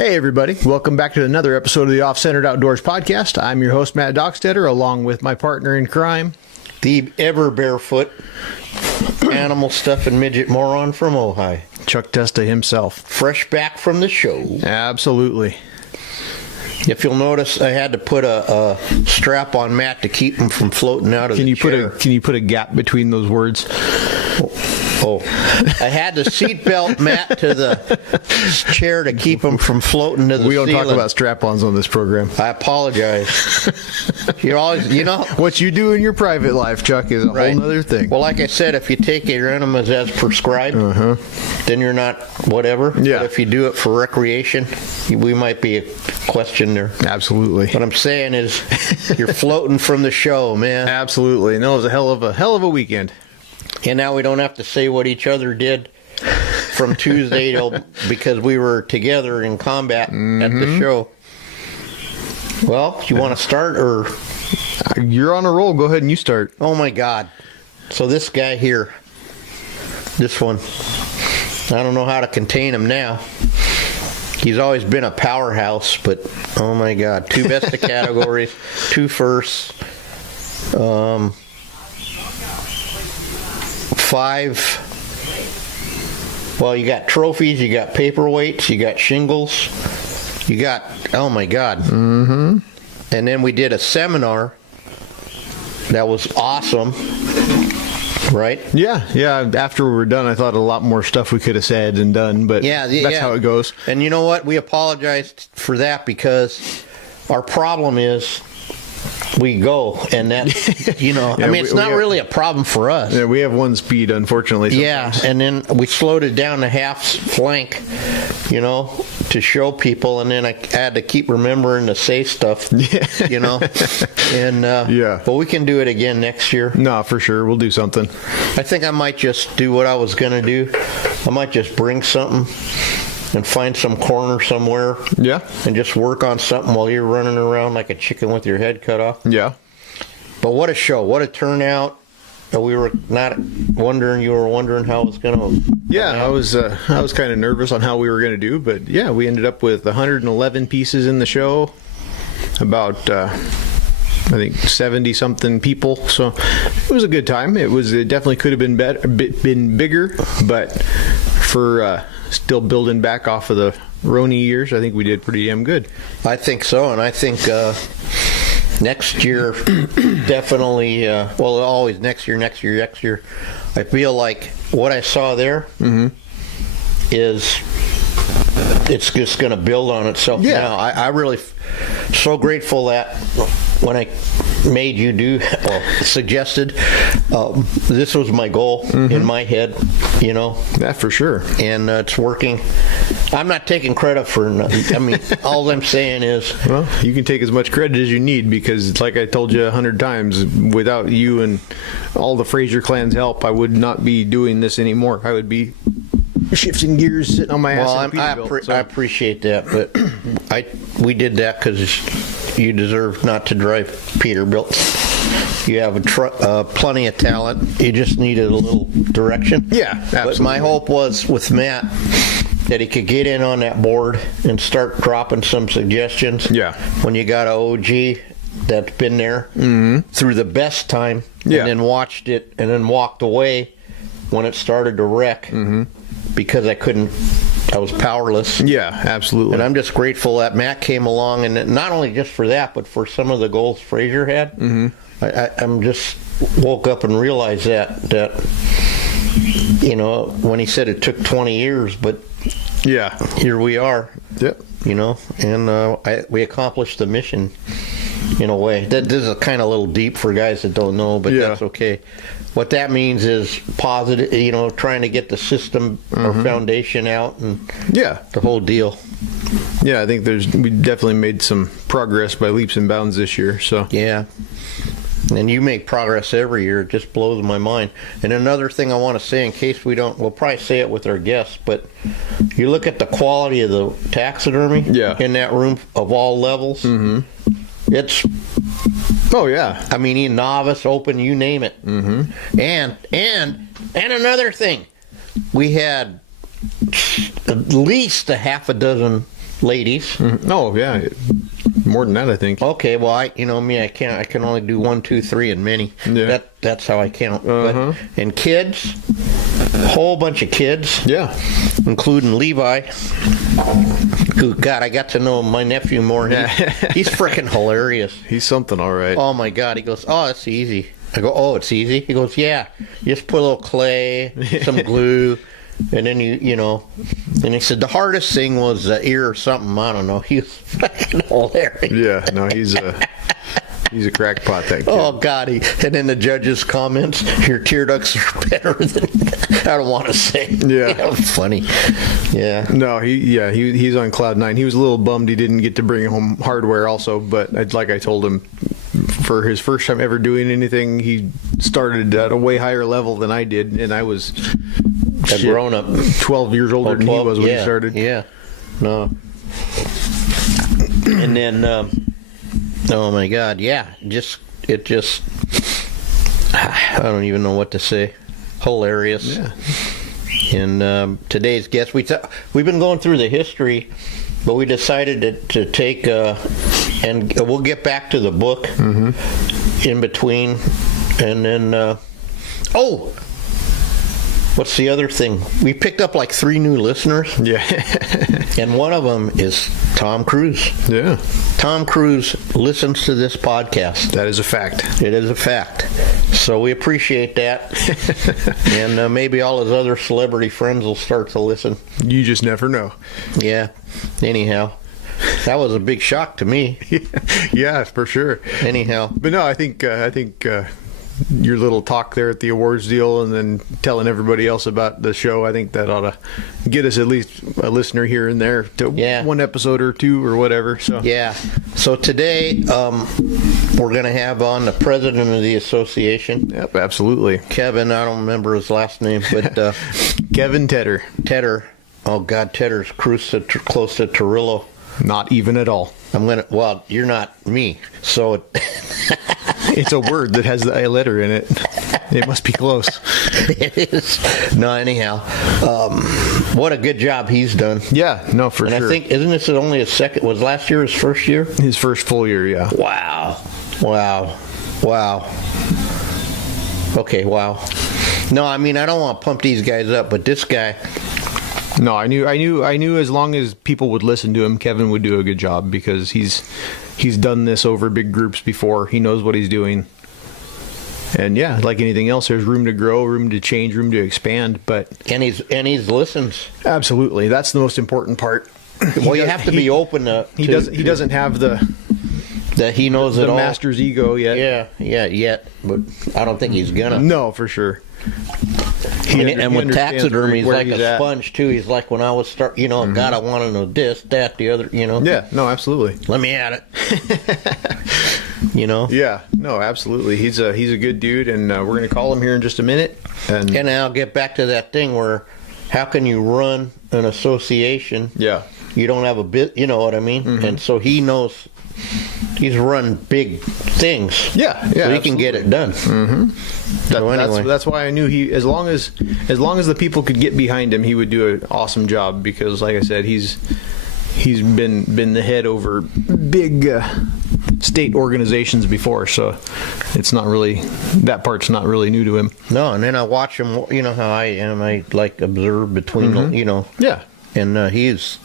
Hey everybody, welcome back to another episode of the OffCentered Outdoors podcast. I'm your host, Matt Dockstetter, along with my partner in crime, the ever barefoot animal stuffing midget moron from Ojai, Chuck Testa himself. Fresh back from the show. Absolutely. If you'll notice, I had to put a strap on Matt to keep him from floating out of the chair. Can you put a gap between those words? Oh, I had to seatbelt Matt to the chair to keep him from floating to the ceiling. We don't talk about strap-ons on this program. I apologize. You know. What you do in your private life, Chuck, is a whole other thing. Well, like I said, if you take your enemas as prescribed, then you're not whatever. Yeah. But if you do it for recreation, we might be a question there. Absolutely. What I'm saying is, you're floating from the show, man. Absolutely. No, it was a hell of a weekend. And now we don't have to say what each other did from Tuesday till because we were together in combat at the show. Well, you want to start or? You're on a roll. Go ahead and you start. Oh my God. So this guy here, this one, I don't know how to contain him now. He's always been a powerhouse, but oh my God, 2 best of categories, 2 firsts, 5. Well, you got trophies, you got paperweights, you got shingles, you got, oh my God. And then we did a seminar that was awesome, right? Yeah. After we were done, I thought a lot more stuff we could have said and done, but that's how it goes. And you know what? We apologized for that because our problem is we go, and that, you know, I mean, it's not really a problem for us. Yeah, we have one speed, unfortunately. Sometimes. Yeah, and then we slowed it down to half flank, you know, to show people, and then I had to keep remembering to say stuff, you know. And but we can do it again next year. No, for sure. We'll do something. I think I might just do what I was going to do. I might just bring something and find some corner somewhere. Yeah. And just work on something while you're running around like a chicken with your head cut off. Yeah. But what a show. What a turnout. We were not wondering, you were wondering how it was going to. Yeah, I was kind of nervous on how we were going to do, but yeah, we ended up with 111 pieces in the show. About I think 70 something people, so it was a good time. It definitely could have been been bigger, but for still building back off of the Roni years, I think we did pretty damn good. I think so, and I think next year, definitely, well, always next year. I feel like what I saw there is it's just going to build on itself now. I really so grateful that when I made you suggested, this was my goal in my head, you know. That for sure. And it's working. I'm not taking credit for nothing. I mean, all I'm saying is... Well, you can take as much credit as you need because, like I told you 100 times, without you and all the Fraser clan's help, I would not be doing this anymore. I would be shifting gears, sitting on my ass. Well, I appreciate that, but we did that because you deserve not to drive Peterbilt. You have plenty of talent. You just needed a little direction. Yeah, absolutely. But my hope was with Matt that he could get in on that board and start dropping some suggestions. Yeah. When you got an OG that's been there through the best time and then watched it and then walked away when it started to wreck because I was powerless. Yeah, absolutely. And I'm just grateful that Matt came along, and not only just for that, but for some of the goals Fraser had. I'm just woke up and realized that you know, when he said it took 20 years, but here we are. Yep. You know, and we accomplished the mission in a way. This is kind of a little deep for guys that don't know, but that's okay. What that means is positive, you know, trying to get the system or foundation out and the whole deal. Yeah, I think we definitely made some progress by leaps and bounds this year. So yeah. And you make progress every year. It just blows my mind. And another thing I want to say, in case we'll probably say it with our guests, but you look at the quality of the taxidermy in that room of all levels. It's Oh yeah. I mean, novice, open, you name it. Mm-hmm. And another thing, we had at least a half a dozen ladies. Oh yeah, more than that, I think. Okay, well, I can only do 1, 2, 3 and many. Yeah. That's how I count. But, and kids, a whole bunch of kids. Yeah. Including Levi, who, God, I got to know my nephew more. He's freaking hilarious. He's something, all right. Oh my God, he goes, oh, it's easy. I go, oh, it's easy? He goes, yeah, you just put a little clay, some glue, and then you know, and he said the hardest thing was the ear or something, I don't know. He was fucking hilarious. Yeah, no, he's a crackpot, that kid. Oh God, and then the judge's comments, your tear ducts are better than, I don't want to say. Yeah. Funny. Yeah. No, he's on cloud 9. He was a little bummed he didn't get to bring home hardware also, but like I told him, for his first time ever doing anything, he started at a way higher level than I did, and I was A grown up. 12 years older than he was when he started. Yeah. No. And then, oh my God, yeah, it just, I don't even know what to say. Hilarious. Yeah. And today's guest, we've been going through the history, but we decided to take, and we'll get back to the book in between, and then, what's the other thing? We picked up like 3 new listeners. Yeah. And one of them is Tom Cruise. Yeah. Tom Cruise listens to this podcast. That is a fact. It is a fact. So we appreciate that. And maybe all his other celebrity friends will start to listen. You just never know. Yeah. Anyhow, that was a big shock to me. Yeah, for sure. Anyhow. But no, I think your little talk there at the awards deal and then telling everybody else about the show, I think that ought to get us at least a listener here and there to one episode or 2 or whatever. So yeah. So today we're going to have on the president of the association. Yep, absolutely. Kevin, I don't remember his last name, but Kevin Tedder. Tedder. Oh God, Tedder's close to Torillo. Not even at all. Well, you're not me, so it's a word that has a letter in it. It must be close. It is. No, anyhow, what a good job he's done. Yeah, no, for sure. And I think, isn't this only his second? Was last year his first year? His first full year, yeah. Wow. Okay, wow. No, I mean, I don't want to pump these guys up, but this guy. No, I knew as long as people would listen to him, Kevin would do a good job, because he's done this over big groups before. He knows what he's doing. And yeah, like anything else, there's room to grow, room to change, room to expand, but and he's listens. Absolutely. That's the most important part. Well, you have to be open to he doesn't have the he knows it all. The master's ego yet. Yeah, yet, but I don't think he's gonna. No, for sure. And with taxidermy, he's like a sponge too. He's like, when I was God, I want to know this, that, the other, Yeah, no, absolutely. Let me at it. Yeah, no, absolutely. He's a good dude, and we're going to call him here in just a minute. And I'll get back to that thing where, how can you run an association? Yeah. You don't have a bit, you know what I mean? And so he knows. He's run big things. Yeah, so he can get it done. So anyway. That's why I knew as long as the people could get behind him, he would do an awesome job, because like I said, he's been the head over big state organizations before, so it's not really, that part's not really new to him. No, and then I watch him, you know how I am, I like observe between the, Yeah. And he's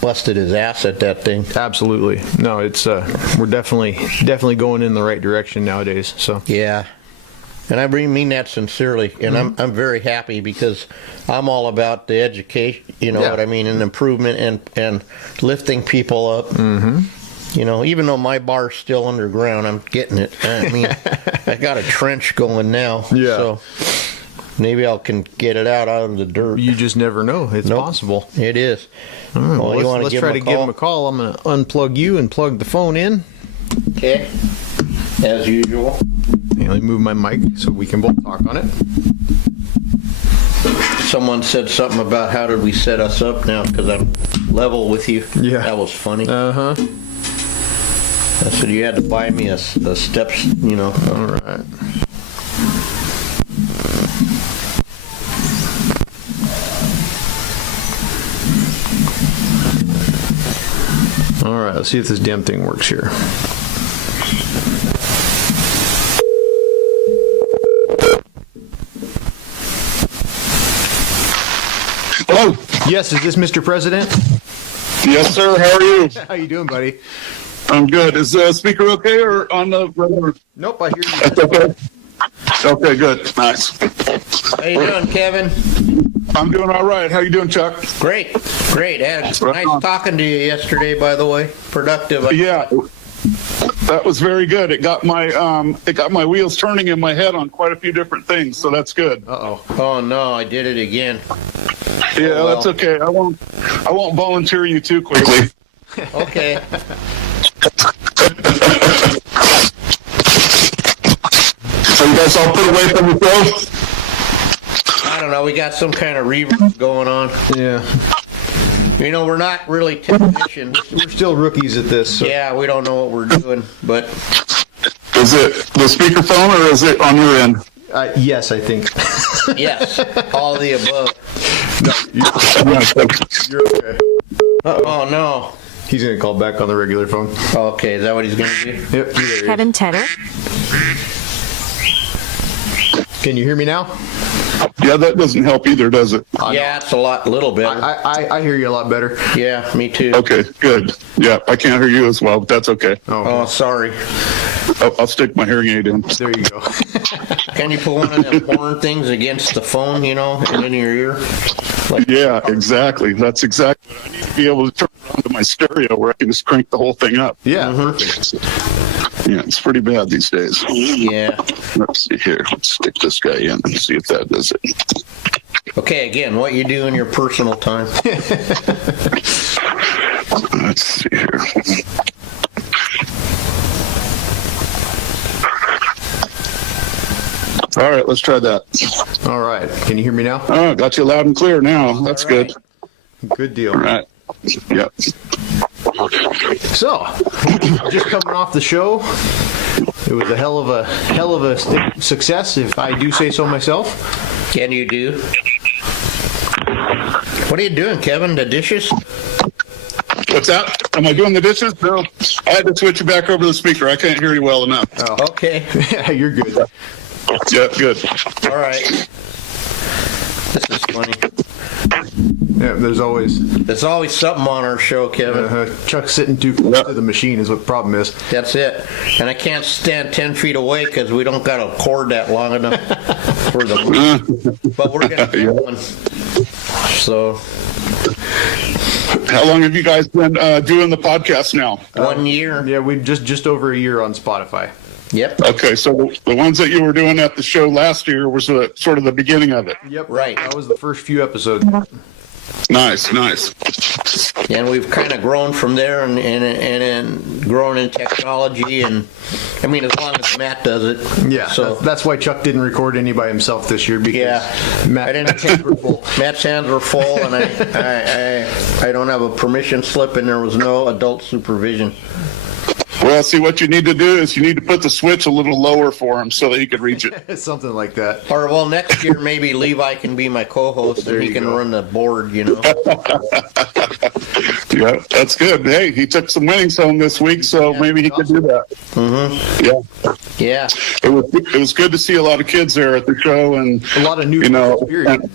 busted his ass at that thing. Absolutely. No, it's we're definitely going in the right direction nowadays. So yeah, and I mean that sincerely, and I'm very happy, because I'm all about the education. You know what I mean, and improvement and lifting people up. Even though my bar's still underground, I'm getting it. I mean, I got a trench going now. Yeah. So maybe I can get it out of the dirt. You just never know. It's possible. It is. All right, well, let's try to give him a call. I'm going to unplug you and plug the phone in. Okay. As usual. Okay, let me move my mic so we can both talk on it. Someone said something about how did we set us up now, because I'm level with you. Yeah. That was funny. Uh-huh. I said you had to buy me a steps, All right. right, let's see if this damn thing works here. Hello. Yes, is this Mr. President? Yes, sir. How are you? How you doing, buddy? I'm good. Is the speaker okay or on the regular? Nope, I hear you. That's okay. Okay, good. Nice. How you doing, Kevin? I'm doing all right. How you doing, Chuck? Great. Nice Right on. talking to you yesterday, by the way. Productive. Yeah, that was very good. It got my wheels turning in my head on quite a few different things, so that's good. Uh-oh. Oh, no, I did it again. Yeah, well. that's okay. I won't volunteer you too quickly. Okay. So you guys all put away from the show? I don't know. We got some kind of reverb going on. Yeah. You know, we're not really technicians. We're still rookies at this. So. Yeah, we don't know what we're doing, but Is it the speakerphone or is it on your end? Yes, I think. yes, all of the above. You're okay. Oh, no. He's going to call back on the regular phone. Okay, is that what he's going to do? Yep. There he is. Kevin Tedder. Can you hear me now? Yeah, that doesn't help either, does it? Yeah, it's a little bit. I hear you a lot better. Yeah, me too. Okay, good. Yeah, I can't hear you as well, but that's okay. Oh, sorry. I'll stick my hearing aid in. There you go. Can you put one of them horn things against the phone, you know, and in your ear? Like, Yeah, exactly. That's exactly what I need to be able to turn around to my stereo where I can just crank the whole thing up. Yeah. Perfect. Yeah, it's pretty bad these days. yeah. Let's see here. Let's stick this guy in and see if that does it. Okay, again, what you do in your personal time. Let's see here. All right, let's try that. All right. Can you hear me now? Oh, got you loud and clear now. That's All right. good. Good deal. All right. Yep. So, just coming off the show, it was a hell of a success, if I do say so myself. Can you do? What are you doing, Kevin? The dishes? What's that? Am I doing the dishes? No. I had to switch you back over to the speaker. I can't hear you well enough. Okay. Yeah, you're good. Yeah, good. All right. This is funny. Yeah, there's always something on our show, Kevin. Chuck's sitting too close to the machine is what the problem is. That's it. And I can't stand 10 feet away because we don't got a cord that long enough for the. But we're going to get one. So. How long have you guys been doing the podcast now? 1 year. Yeah, we just over a year on Spotify. Yep. Okay, so the ones that you were doing at the show last year was sort of the beginning of it. Yep. Right. That was the first few episodes. Nice, nice. And we've kind of grown from there and grown in technology. And I mean, as long as Matt does it. Yeah. So that's why Chuck didn't record any by himself this year because yeah, Matt's hands were full. Matt's hands were full, and I don't have a permission slip, and there was no adult supervision. Well, see, what you need to do is you need to put the switch a little lower for him so that he can reach it. Something like that. Or, well, next year maybe Levi can be my co-host and he can run the board, you know. Yeah, that's good. Hey, he took some winnings home this week, so maybe he could do that. Mm-hmm. Yeah. Yeah. It was good to see a lot of kids there at the show, and A lot of new experience.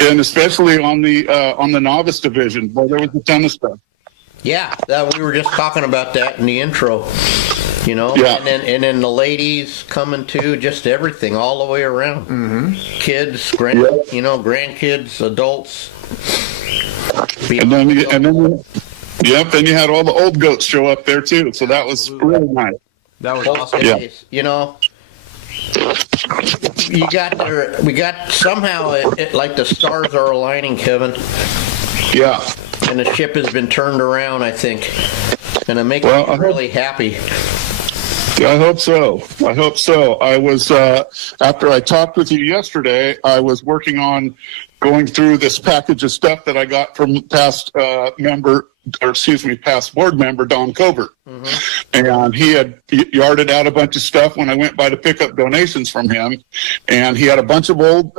and especially on the novice division. Boy, there was a ton of stuff. Yeah, we were just talking about that in the intro, you know. Yeah. And then the ladies coming too, just everything all the way around. Mm-hmm. Kids, grandkids, adults. And then then you had all the old goats show up there too. So that was really nice. That was Both awesome. days, you know. We got somehow it like the stars are aligning, Kevin. Yeah. And the ship has been turned around, I think. And it makes me really happy. Yeah, I hope so. I was, after I talked with you yesterday, I was working on going through this package of stuff that I got from past board member Don Covert. Mm-hmm. And he had yarded out a bunch of stuff when I went by to pick up donations from him. And he had a bunch of old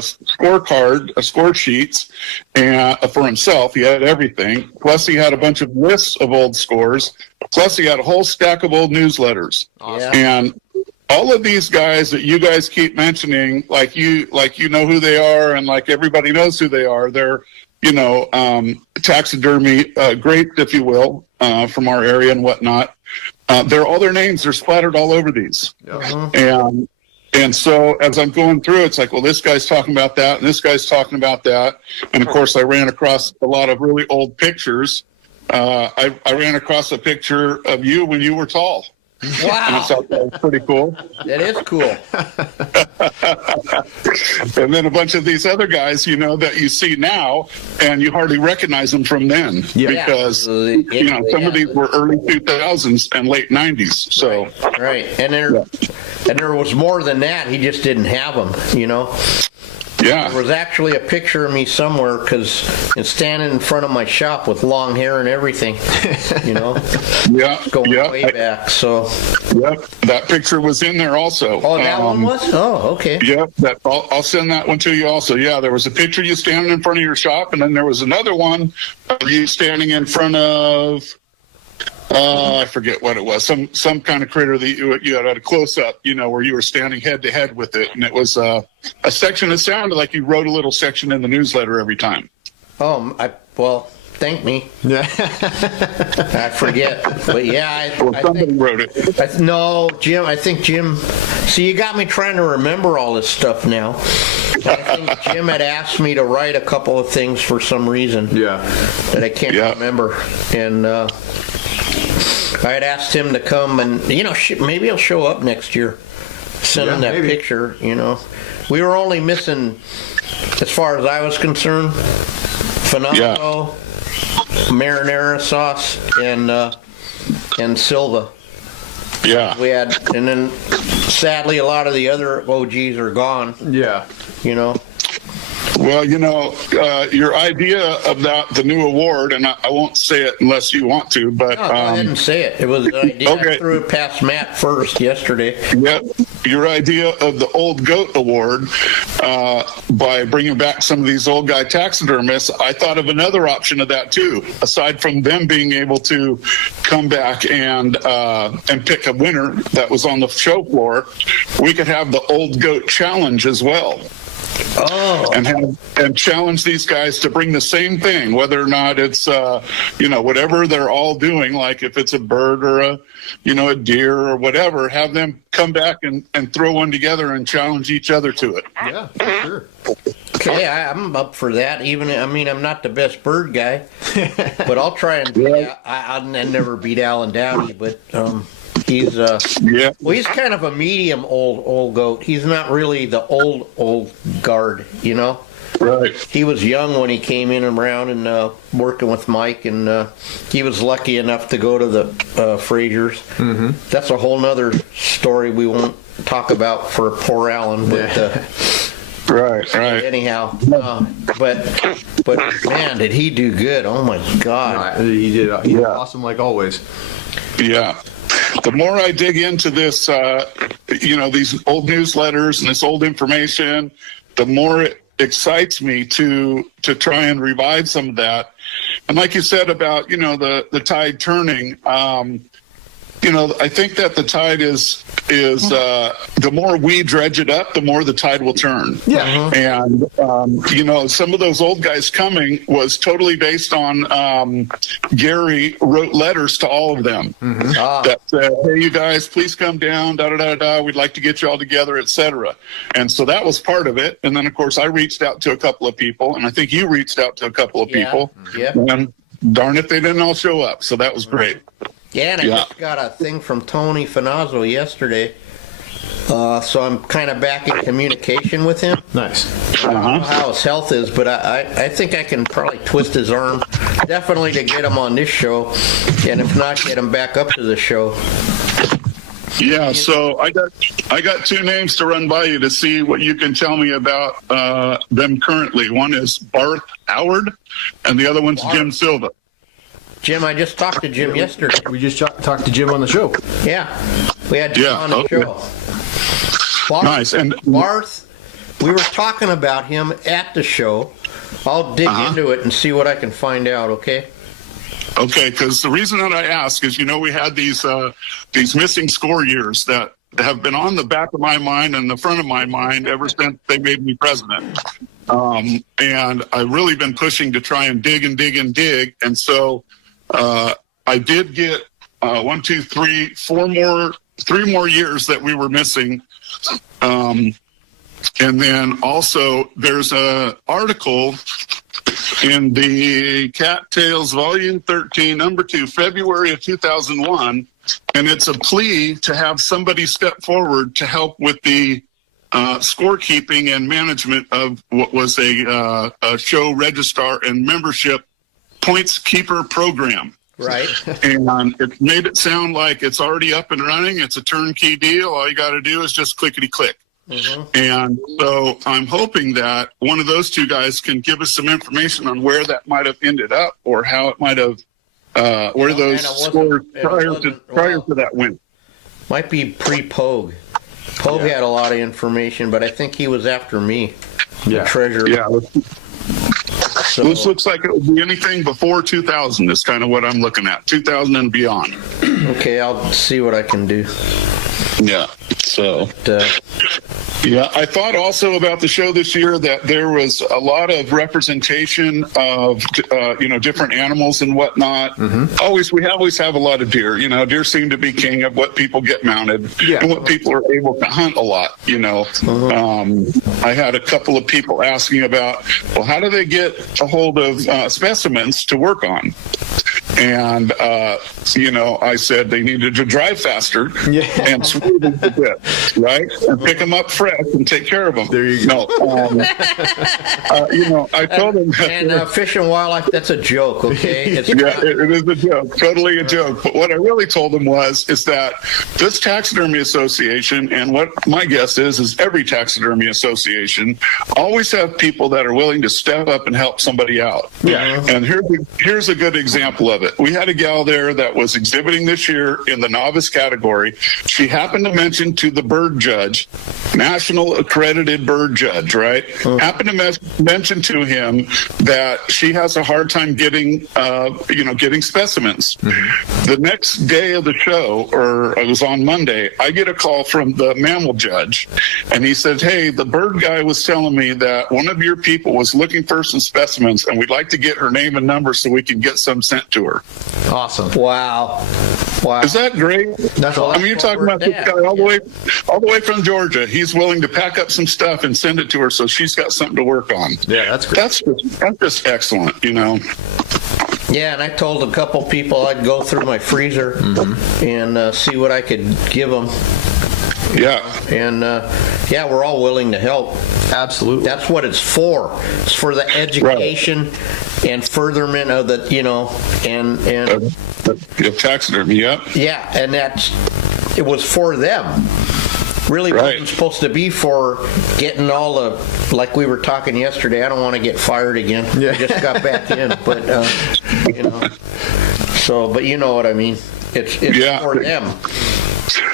score sheets, and for himself. He had everything. Plus, he had a bunch of lists of old scores. Plus, he had a whole stack of old newsletters. Awesome. And all of these guys that you guys keep mentioning, like you know who they are, and like everybody knows who they are. They're, taxidermy greats, if you will, from our area and whatnot. They're all their names are splattered all over these. And so as I'm going through, it's like, well, this guy's talking about that, and this guy's talking about that. And of course, I ran across a lot of really old pictures. I ran across a picture of you when you were tall. Wow. And I thought that was pretty cool. That is cool. And then a bunch of these other guys, that you see now, and you hardly recognize them from then. Because, some of these were early 2000s and late 90s. So Right. And there was more than that. He just didn't have them, Yeah. There was actually a picture of me somewhere because it's standing in front of my shop with long hair and everything, Yeah. going way back. So, Yep. That picture was in there also. oh, that one was? Oh, okay. Yep. I'll send that one to you also. Yeah. There was a picture of you standing in front of your shop, and then there was another one of you standing in front of, I forget what it was. Some kind of critter that you had a close up, where you were standing head to head with it, and it was a section that sounded like you wrote a little section in the newsletter every time. Oh, well, thank me. Yeah. I forget. But yeah, Somebody wrote it. No, Jim, I think Jim, see, you got me trying to remember all this stuff now. I think Jim had asked me to write a couple of things for some reason. Yeah. That I can't remember. And, I had asked him to come and, maybe he'll show up next year. Send him that picture, We were only missing, as far as I was concerned, Finazzo, marinara sauce, and Silva. Yeah. We had, and then sadly a lot of the other OGs are gone. Yeah. Well, your idea of the new award, and I won't say it unless you want to, but... No, go ahead and say it. It was an idea. Okay. I threw it past Matt first yesterday. Yep. Your idea of the Old Goat Award, by bringing back some of these old guy taxidermists, I thought of another option of that too. Aside from them being able to come back and pick a winner that was on the show floor, we could have the Old Goat Challenge as well. Oh. And challenge these guys to bring the same thing, whether or not it's whatever they're all doing, like if it's a bird or a deer or whatever, have them come back and throw one together and challenge each other to it. Yeah, sure. Okay, I'm up for that. I'm not the best bird guy, but I'll try and I'll never beat Alan Downey, but he's he's kind of a medium old goat. He's not really the old guard, Right. He was young when he came in and around and working with Mike, and he was lucky enough to go to the Frasers. Mm-hmm. That's a whole nother story we won't talk about for poor Alan, but Right. anyhow, but man, did he do good? Oh my God, He did awesome like always. Yeah. The more I dig into this, these old newsletters and this old information, the more it excites me to try and revive some of that. And like you said about, the tide turning, I think that the tide is the more we dredge it up, the more the tide will turn. Yeah. And, some of those old guys coming was totally based on Gary wrote letters to all of them that said, hey, you guys, please come down, da-da-da-da, we'd like to get you all together, etc. And so that was part of it. And then, of course, I reached out to a couple of people, and I think you reached out to a couple of people. Yeah. And darn it, they didn't all show up. So that was great. Yeah, and I just got a thing from Tony Finazzo yesterday, so I'm kind of back in communication with him. Nice. I don't know how his health is, but I think I can probably twist his arm, definitely to get him on this show, and if not, get him back up to the show. Yeah, so I got two names to run by you to see what you can tell me about them currently. One is Barth Howard, and the other one's Jim Silva. Jim, I just talked to Jim yesterday. We just talked to Jim on the show. Yeah, we had Jim on the show. Nice. And Barth we were talking about him at the show. I'll dig into it and see what I can find out, okay? Okay, because the reason that I ask is, we had these missing score years that have been on the back of my mind and the front of my mind ever since they made me president. And I've really been pushing to try and dig and dig and dig. And so I did get 3 more years that we were missing. And then also there's an article in the Cattails Volume 13, Number 2, February of 2001, and it's a plea to have somebody step forward to help with the scorekeeping and management of what was a show registrar and membership points keeper program. Right. And it made it sound like it's already up and running. It's a turnkey deal. All you got to do is just clickety click. Mm-hmm. And so I'm hoping that one of those two guys can give us some information on where that might have ended up or how it might have, where those scores prior to that went. Might be pre-Pogue. Pogue had a lot of information, but I think he was after me, the treasurer. Yeah. So, this looks like it would be anything before 2000 is kind of what I'm looking at, 2000 and beyond. Okay, I'll see what I can do. Yeah. So, yeah, I thought also about the show this year that there was a lot of representation of, different animals and whatnot. Mm-hmm. We always have a lot of deer. Deer seem to be king of what people get mounted and what people are able to hunt a lot. I had a couple of people asking about, well, how do they get a hold of specimens to work on? And, I said they needed to drive faster and smooth them a bit, right? And pick them up fresh and take care of them. There you go. I told them that. And Fish and Wildlife, that's a joke, okay? It is a joke, totally a joke. But what I really told them is that this Taxidermy Association, and what my guess is every taxidermy association, always have people that are willing to step up and help somebody out. Yeah. And here's a good example of it. We had a gal there that was exhibiting this year in the novice category. She happened to mention to the bird judge, national accredited bird judge, right? Happened to mention to him that she has a hard time getting specimens. Mm-hmm. The next day of the show, or it was on Monday, I get a call from the mammal judge, and he said, "Hey, the bird guy was telling me that one of your people was looking for some specimens, and we'd like to get her name and number so we can get some sent to her." Awesome. Wow. Is that great? That's awesome. You're talking about this guy all the way from Georgia. He's willing to pack up some stuff and send it to her so she's got something to work on. Yeah, that's great. That's just excellent, Yeah, and I told a couple people I'd go through my freezer and see what I could give them. Yeah. And we're all willing to help. Absolutely. That's what it's for. It's for the education and furtherment of the, taxidermy. Yeah. Yeah, and it was for them. Really wasn't supposed to be for getting all the, like we were talking yesterday, I don't want to get fired again. Yeah. I just got back in, but, So, but you know what I mean. It's for them.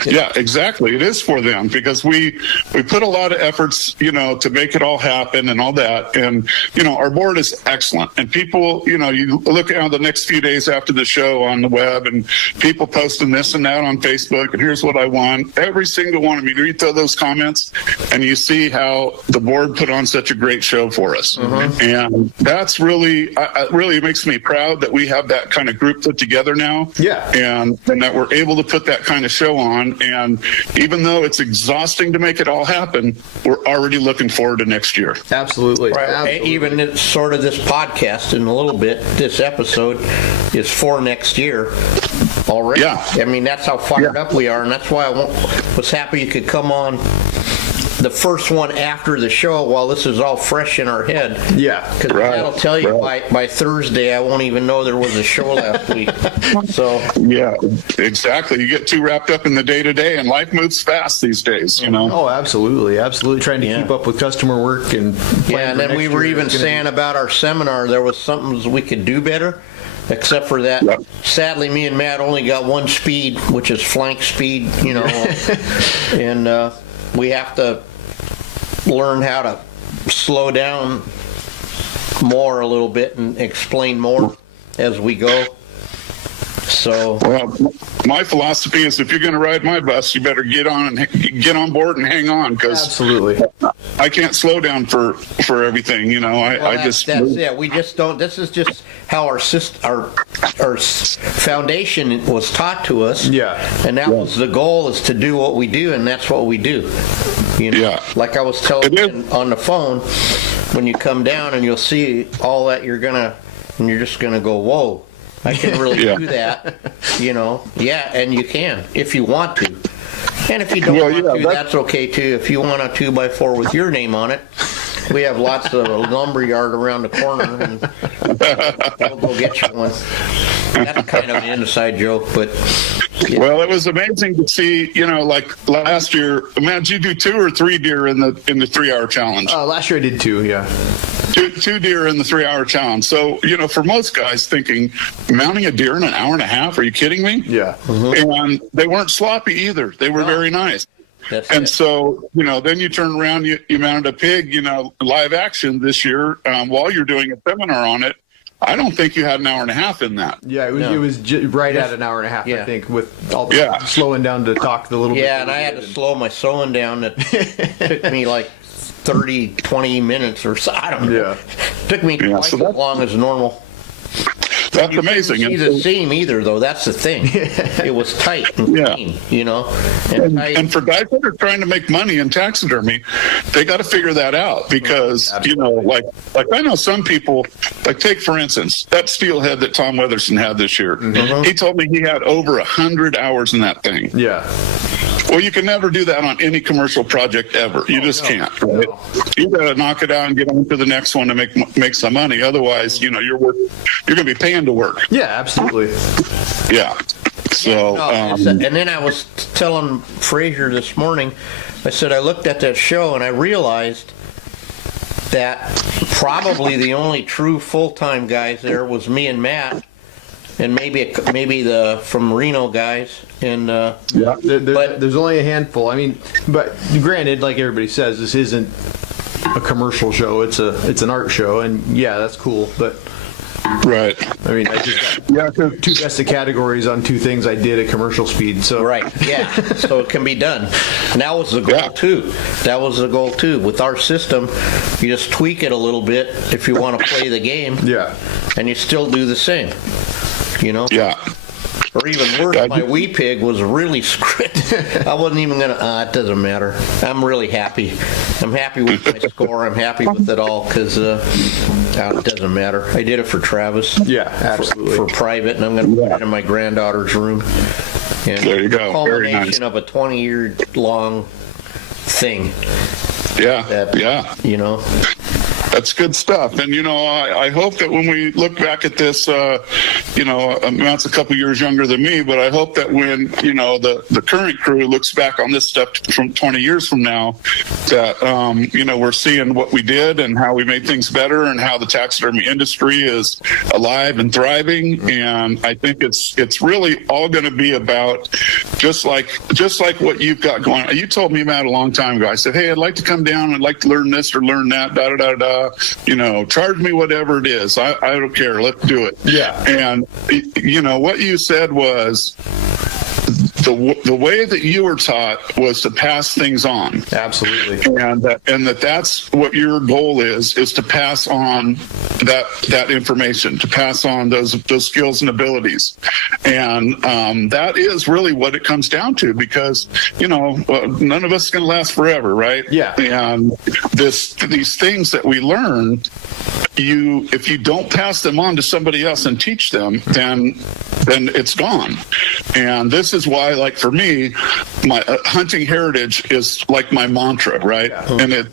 Yeah, exactly. It is for them because we put a lot of efforts, to make it all happen and all that. And, our board is excellent. And people, you look at the next few days after the show on the web and people posting this and that on Facebook and here's what I want. Every single one of you read through those comments and you see how the board put on such a great show for us. Mm-hmm. And that's really makes me proud that we have that kind of group put together now. Yeah. And that we're able to put that kind of show on. And even though it's exhausting to make it all happen, we're already looking forward to next year. Absolutely. Right. Absolutely. Even it's sort of this podcast in a little bit, this episode is for next year already. Yeah. I mean, that's how fired up we are. And that's why I was happy you could come on the first one after the show while this is all fresh in our head. Yeah. Because that'll tell you by Thursday I won't even know there was a show last week. So. Yeah, exactly. You get too wrapped up in the day-to-day and life moves fast these days, Oh, absolutely. Absolutely. Trying to keep up with customer work and and then we were even saying about our seminar there was something we could do better. Except for that, sadly, me and Matt only got one speed, which is flank speed, and we have to learn how to slow down more a little bit and explain more as we go. So, Well, my philosophy is if you're going to ride my bus, you better get on board and hang on, because Absolutely. I can't slow down for everything. You know, that's it. We just don't. This is just how our foundation was taught to us. Yeah. And that was the goal, is to do what we do, and that's what we do. You know, Yeah. like I was telling It you is. on the phone, when you come down and you'll see all that, you're just gonna go, whoa, I can really Yeah. do that. You know, yeah, and you can if you want to. And if you don't Well, want yeah, to, that's okay too. If you want a 2x4 with your name on it, we have lots of lumber yard around the corner, and we'll go get you one. That's kind of an inside joke, but yeah. Well, it was amazing to see. You know, like last year, man, did you do 2 or 3 deer in the 3-hour challenge? Last year I did 2, yeah. Two deer in the 3-hour challenge. So, you know, for most guys thinking, mounting a deer in an hour and a half, are you kidding me? Yeah. And they weren't sloppy either. They were very nice. That's And it. so, you know, then you turn around, you mounted a pig, you know, live action this year while you're doing a seminar on it. I don't think you had an hour and a half in that. Yeah, it was, No. it was right at an hour and a half, I Yeah. think, with all the Yeah. slowing down to talk the little bit. Yeah, and I had to slow my sewing down. That took me like 30, 20 minutes or so. I don't know. Yeah. Took me Yeah, twice so as that's- long as normal. That's amazing. See And the so- seam either, though. That's the thing. It was tight and Yeah. clean, you know. And tight. And for guys that are trying to make money in taxidermy, they got to figure that out, because, you know, like I know some people, like take for instance, that steelhead that Tom Weatherson had this year. He told me he had over 100 hours in that thing. Yeah. Well, you can never do that on any commercial project ever. You just can't. Right? No. You got to knock it out and get on to the next one to make some money. Otherwise, you know, you're going to be paying to work. Yeah, absolutely. Yeah. So, No, and then I was telling Frazier this morning, I said I looked at that show and I realized that probably the only true full-time guys there was me and Matt, and maybe the from Reno guys, and yeah. But- There's only a handful. I mean, but granted, like everybody says, this isn't a commercial show. It's an art show, and yeah, that's cool. But Right. I mean, I just got Yeah. 'Cause 2 best of categories on 2 things I did at commercial speed. So right, yeah, so it can be done. And that was the goal Yeah. too. That was the goal too. With our system, you just tweak it a little bit if you want to play the game, yeah, and you still do the same. You know. Yeah. Or even worse, Yeah, my wee pig was really screwed. I wasn't even gonna. It doesn't matter. I'm really happy. I'm happy with my score. I'm happy with it all, because it doesn't matter. I did it for Travis. yeah, absolutely. For private, and I'm gonna put Yeah. it in my granddaughter's room. And There you go. Very Culmination nice. of a 20-year long thing. Yeah. That, Yeah. You know. That's good stuff. And, you know, I hope that when we look back at this, you know, Matt's a couple years younger than me, but I hope that when, you know, the current crew looks back on this stuff from 20 years from now, that, you know, we're seeing what we did and how we made things better and how the taxidermy industry is alive and thriving. And I think it's really all going to be about just like what you've got going on. You told me, Matt, a long time ago, I said, hey, I'd like to come down. I'd like to learn this or learn that, da-da-da-da. You know, charge me whatever it is. I don't care. Let's do it. Yeah. And, you know, what you said was the way that you were taught was to pass things on. Absolutely. And that's what your goal is to pass on that information, to pass on those skills and abilities. And that is really what it comes down to, because, you know, none of us is going to last forever, right? Yeah. And these things that we learn, if you don't pass them on to somebody else and teach them, then it's gone. And this is why, like for me, my hunting heritage is like my mantra, right? Yeah. And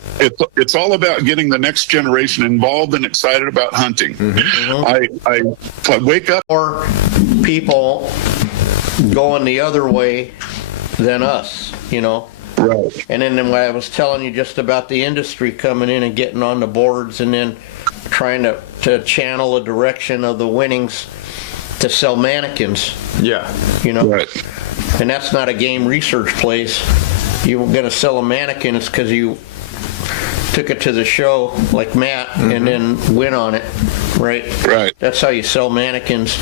it's all about getting the next generation involved and excited about hunting. I wake up. Or people going the other way than us, you know. Right. And then when I was telling you just about the industry coming in and getting on the boards, and then trying to channel the direction of the winnings to sell mannequins, Yeah. you know. Right. And that's not a game research place. You're going to sell a mannequin, it's because you took it to the show like Matt, and then win on it, right? Right. That's how you sell mannequins,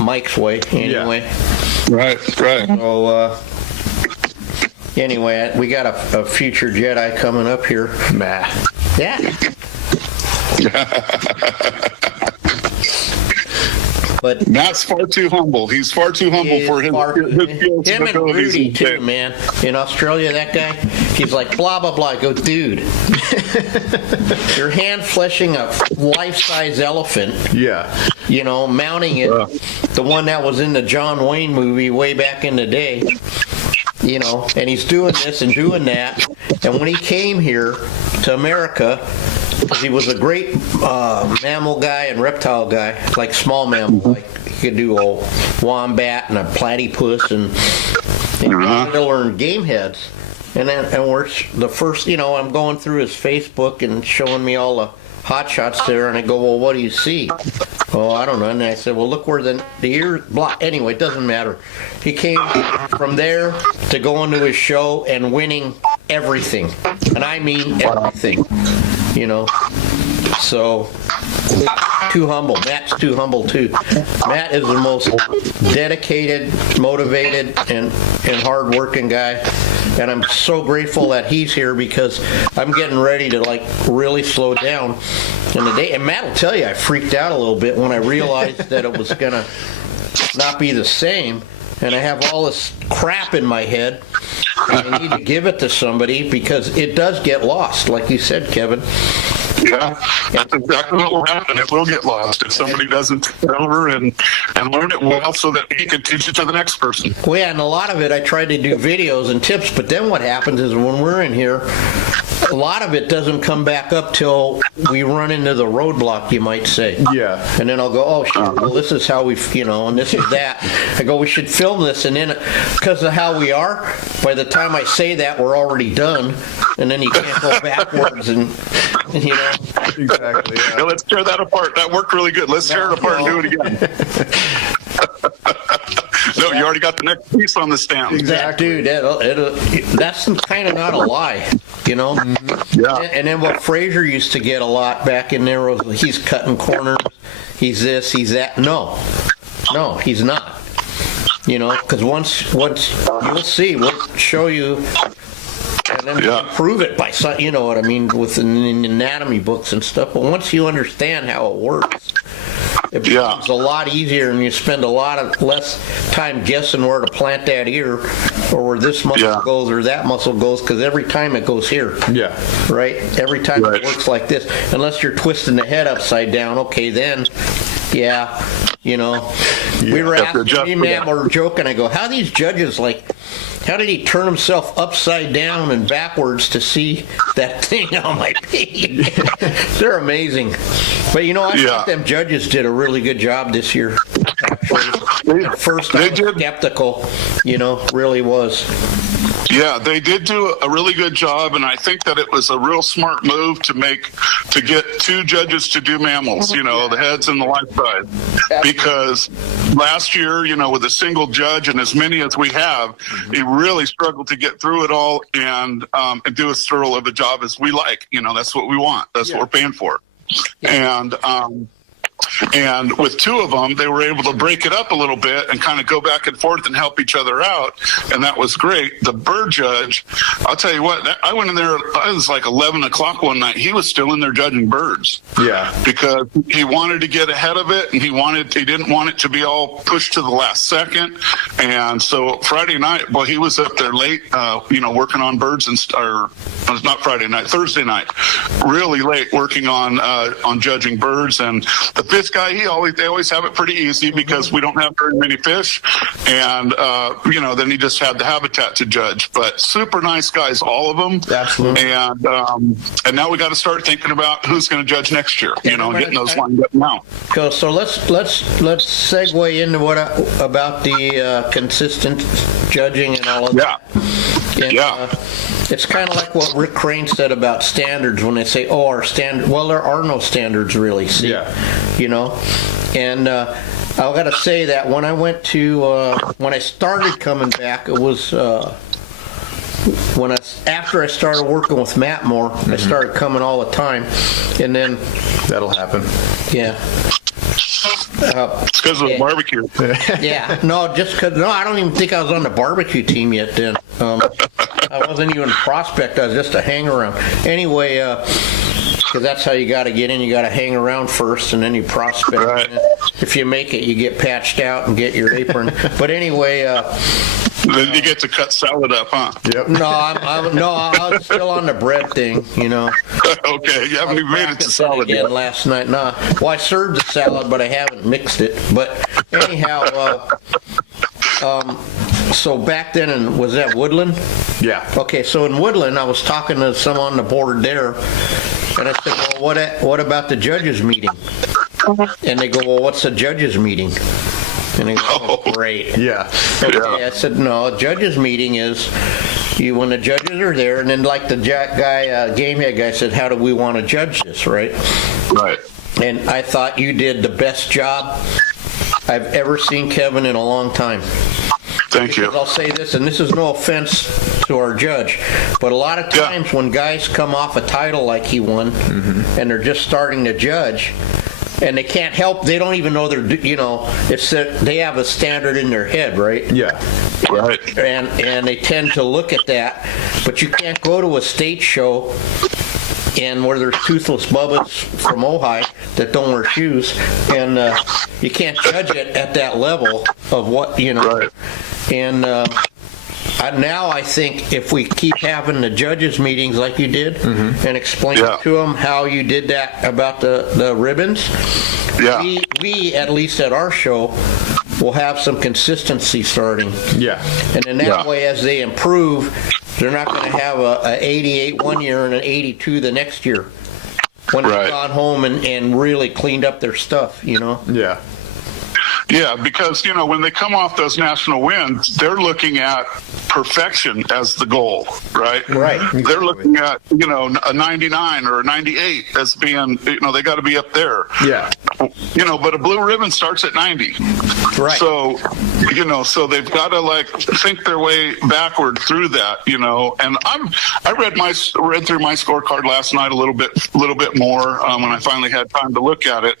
Mike's way, anyway. Right. So, anyway, we got a future Jedi coming up here. Nah. Yeah. But Matt's far too humble. He's far too humble for his skills him and and abilities. Rudy too, man. In Australia, that guy, he's like blah blah blah. I go, dude, you're hand fleshing a life-size elephant. Yeah. You know, mounting it, the one that was in the John Wayne movie way back in the day. You know, and he's doing this and doing that. And when he came here to America, he was a great mammal guy and reptile guy, like small mammal, like he could do a wombat and a platypus, and he wanted to learn game heads. And we're the first, you know, I'm going through his Facebook and showing me all the hot shots there, and I go, well, what do you see? Oh, I don't know. And I said, well, look where the ear block. Anyway, it doesn't matter. He came from there to going to his show and winning everything. And I mean everything, you know. So, too humble. Matt's too humble, too. Matt is the most dedicated, motivated, and hard-working guy. And I'm so grateful that he's here, because I'm getting ready to, like, really slow down in the day. And Matt will tell you, I freaked out a little bit when I realized that it was going to not be the same. And I have all this crap in my head. And I need to give it to somebody, because it does get lost, like you said, Kevin. Yeah, that's exactly what will happen. It will get lost if somebody doesn't take it over and learn it well, so that he can teach it to the next person. Well, yeah, and a lot of it I tried to do videos and tips, but then what happens is when we're in here, a lot of it doesn't come back up till we run into the roadblock, you might say. Yeah. And then I'll go, oh, shit, well, this is how we, you know, and this is that. I go, we should film this, and then because of how we are, by the time I say that, we're already done, and then you can't go backwards, and you know. Exactly. Yeah. Yeah, let's tear that apart. That worked really good. Let's tear it apart and do it again. No, you already got the next piece on the stamp. Exactly. Dude, that's kind of not a lie, you know? Yeah. And then what Fraser used to get a lot back in there was he's cutting corners, he's this, he's that. No, he's not. You know, because once you'll see, we'll show you, and then prove it by, you know what I mean, with the anatomy books and stuff. But once you understand how it works, it becomes a lot easier, and you spend a lot of less time guessing where to plant that ear, or where this muscle goes or that muscle goes, because every time it goes here. Yeah. Right? Every time it works like this. Unless you're twisting the head upside down, okay, then, you know. We were asking me, we were joking, I go, how are these judges, like, how did he turn himself upside down and backwards to see that thing on my page? They're amazing. But you know, I thought them judges did a really good job this year. Actually, at first I was skeptical, you know, really was. Yeah, they did do a really good job, and I think that it was a real smart move to get two judges to do mammals, you know, the heads and the life side. Because last year, you know, with a single judge and as many as we have, he really struggled to get through it all and do as thorough of a job as we like. You know, that's what we want. That's what we're paying for. And with two of them, they were able to break it up a little bit and kind of go back and forth and help each other out. And that was great. The bird judge, I'll tell you what, I went in there, it was like 11 o'clock one night. He was still in there judging birds. Yeah. Because he wanted to get ahead of it, and he didn't want it to be all pushed to the last second. And so Friday night, well, he was up there late, you know, working on birds, or it's not Friday night, Thursday night, really late working on judging birds. And the fish guy, they always have it pretty easy because we don't have very many fish, and you know, then he just had the habitat to judge. But super nice guys, all of them. Absolutely. And now we got to start thinking about who's going to judge next year. You know, getting those lined up now. So let's segue into what about the consistent judging and all of that. And, it's kind of like what Rick Crane said about standards when they say, oh, our standard. Well, there are no standards really. See, you know, and I've got to say that when I went to when I started coming back, it was after I started working with Matt more, I started coming all the time, and then That'll happen. yeah. It's because of the barbecue. Yeah, no, just because, no, I don't even think I was on the barbecue team yet then. I wasn't even a prospect, I was just a hang-around. Anyway, because that's how you got to get in, you got to hang around first, and then you prospect. Right. And if you make it, you get patched out and get your apron. But anyway... Then you get to cut salad up, huh? Yep. No, I was still on the bread thing, you know. Okay, you haven't even made it to salad again yet. last night. Nah, well, I served the salad, but I haven't mixed it. But anyhow, so back then, was that Woodland? Yeah. Okay, so in Woodland, I was talking to someone on the board there, and I said, well, what about the judges meeting? And they go, well, what's the judges meeting? And they go, oh, great. Yeah. Okay, I said, no, judges meeting is when the judges are there, and then like the gamehead guy said, how do we want to judge this, right? Right. And I thought you did the best job I've ever seen, Kevin, in a long time. Thank you. Because I'll say this, and this is no offense to our judge, but a lot of times when guys come off a title like he won, and they're just starting to judge, and they can't help, they don't even know it's that they have a standard in their head, right? Yeah. Right. And they tend to look at that, but you can't go to a state show and where there's toothless bubbas from Ojai that don't wear shoes, and you can't judge it at that level of what, Right. And now I think if we keep having the judges meetings like you did and explain to them how you did that about the ribbons, we at least at our show will have some consistency starting. Yeah. And in that way, as they improve, they're not going to have a 88 one year and an 82 the next year when they've gone home and really cleaned up their stuff, Yeah. Yeah, because, when they come off those national wins, they're looking at perfection as the goal, right? Right. They're looking at, a 99 or a 98 as being, they got to be up there. Yeah. But a blue ribbon starts at 90. Right. So, so they've got to think their way backward through that, and I read through my scorecard last night a little bit more when I finally had time to look at it.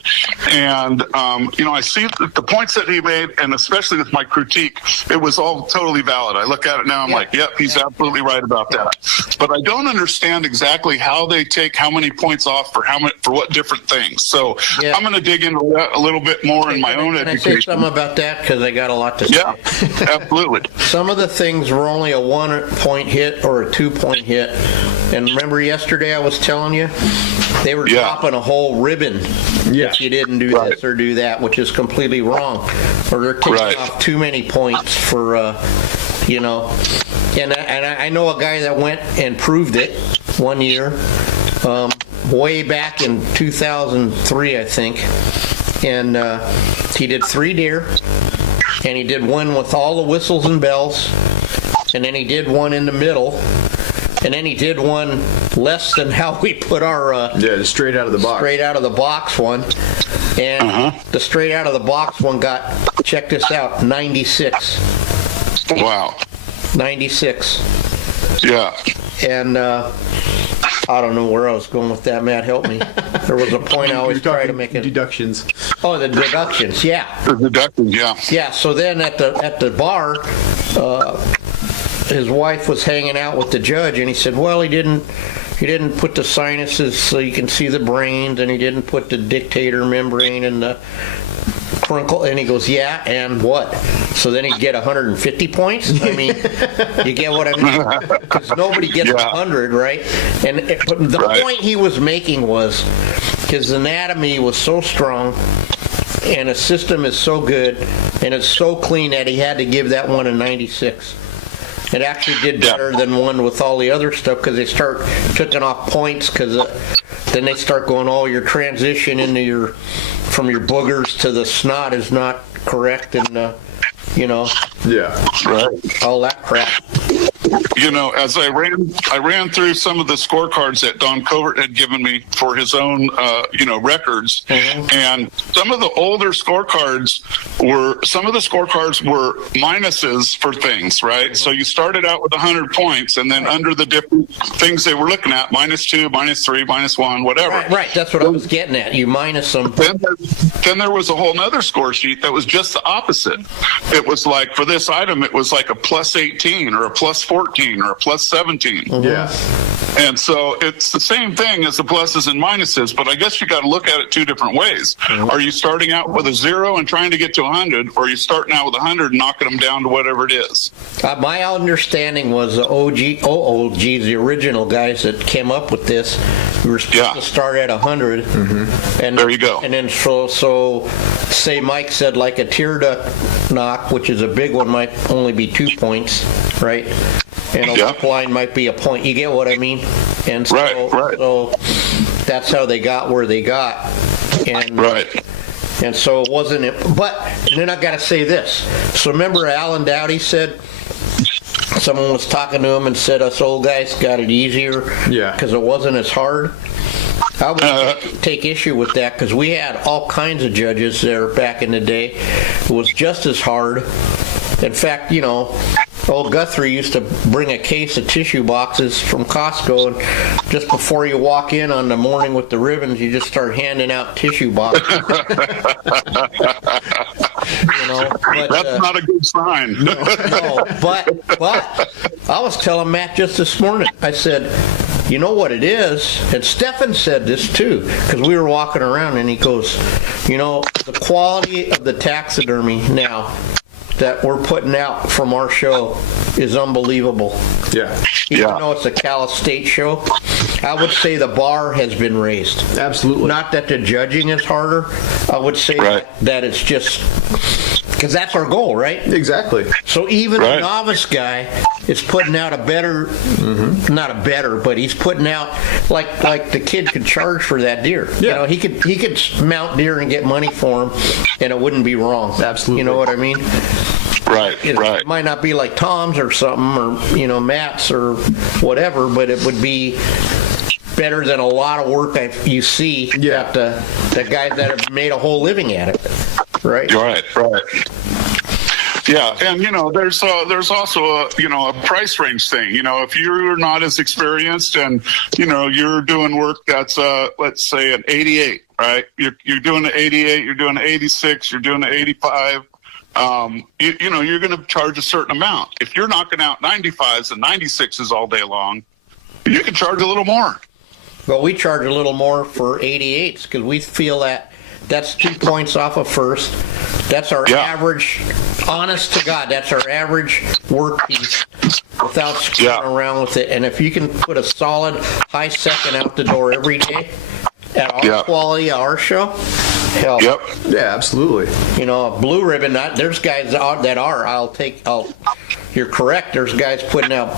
And, I see the points that he made, and especially with my critique, it was all totally valid. I look at it now, I'm like, yep, he's absolutely right about that. But I don't understand exactly how they take how many points off for what different things. So I'm going to dig into that a little bit more in my own education. Can I say something about that? Because I got a lot to say. Yeah, absolutely. Some of the things were only a 1 point hit or a 2 point hit. And remember yesterday I was telling you, they were dropping a whole ribbon if you didn't do this or do that, which is completely wrong. Or they're taking off too many points for, And I know a guy that went and proved it one year, way back in 2003, I think. And he did 3 deer, and he did one with all the whistles and bells, and then he did one in the middle, and then he did one less than how we put our straight out of the box. Straight out of the box one. And the straight out of the box one got, check this out, 96. Wow. 96. Yeah. And I don't know where I was going with that. Matt, help me. There was a point I always try to make it. Deductions. Oh, the deductions, yeah. The deductions, yeah. Yeah, so then at the bar, his wife was hanging out with the judge, and he said, well, he didn't put the sinuses so you can see the brains, and he didn't put the dictator membrane and the crinkle, and he goes, yeah, and what? So then he'd get 150 points? I mean, you get what I mean? Because nobody gets 100, right? But the point he was making was his anatomy was so strong, and his system is so good, and it's so clean that he had to give that one a 96. It actually did better than one with all the other stuff, because they start taking off points, because then they start going, oh, your transition into from your boogers to the snot is not correct, and all that crap. as I ran through some of the scorecards that Don Covert had given me for his own, records, and some of the older scorecards were minuses for things, right? So you started out with 100 points, and then under the different things they were looking at, -2, -3, -1, whatever. Right. That's what I was getting at. You minus them. Then there was a whole nother score sheet that was just the opposite. It was like, for this item, it was like a +18 or a +14 or a +17. Yeah. And so it's the same thing as the pluses and minuses, but I guess you got to look at it two different ways. Are you starting out with a 0 and trying to get to 100, or are you starting out with 100 and knocking them down to whatever it is? My understanding was the OOGs, the original guys that came up with this, we were supposed to start at 100. And there you go. And then so say Mike said like a tear duct knock, which is a big one, might only be 2 points, right? And a lip line might be a point. You get what I mean? And so, so that's how they got where they got. And And so it wasn't. But then I got to say this. So remember, Alan Dowdy said someone was talking to him and said us old guys got it easier because it wasn't as hard. I would take issue with that because we had all kinds of judges there back in the day. It was just as hard. In fact, old Guthrie used to bring a case of tissue boxes from Costco, and just before you walk in on the morning with the ribbons, you just start handing out tissue boxes. That's not a good sign. No, but I was telling Matt just this morning, I said, you know what it is? And Stefan said this too, because we were walking around and he goes, the quality of the taxidermy now that we're putting out from our show is unbelievable. Yeah. Even though it's a Cal State show, I would say the bar has been raised. Absolutely. Not that the judging is harder. I would say that it's just because that's our goal, right? Exactly. So even a novice guy is putting out a better, not a better, but he's putting out like the kid could charge for that deer. Yeah. He could mount deer and get money for him, and it wouldn't be wrong. Absolutely. You know what I mean? It might not be like Tom's or something, or Matt's or whatever, but it would be better than a lot of work you see that the guys that have made a whole living at it, right? Right. Yeah, and there's also a price range thing. If you're not as experienced and you're doing work that's let's say an 88, right? You're doing an 88, you're doing an 86, you're doing an 85. You're going to charge a certain amount. If you're knocking out 95s and 96s all day long, you can charge a little more. Well, we charge a little more for 88s because we feel that's 2 points off of first. That's our average, honest to God, that's our average work piece without screwing around with it. And if you can put a solid high second out the door every day at our quality, our show, hell. Yep. Yeah, absolutely. A blue ribbon, there's guys that are, you're correct, there's guys putting out,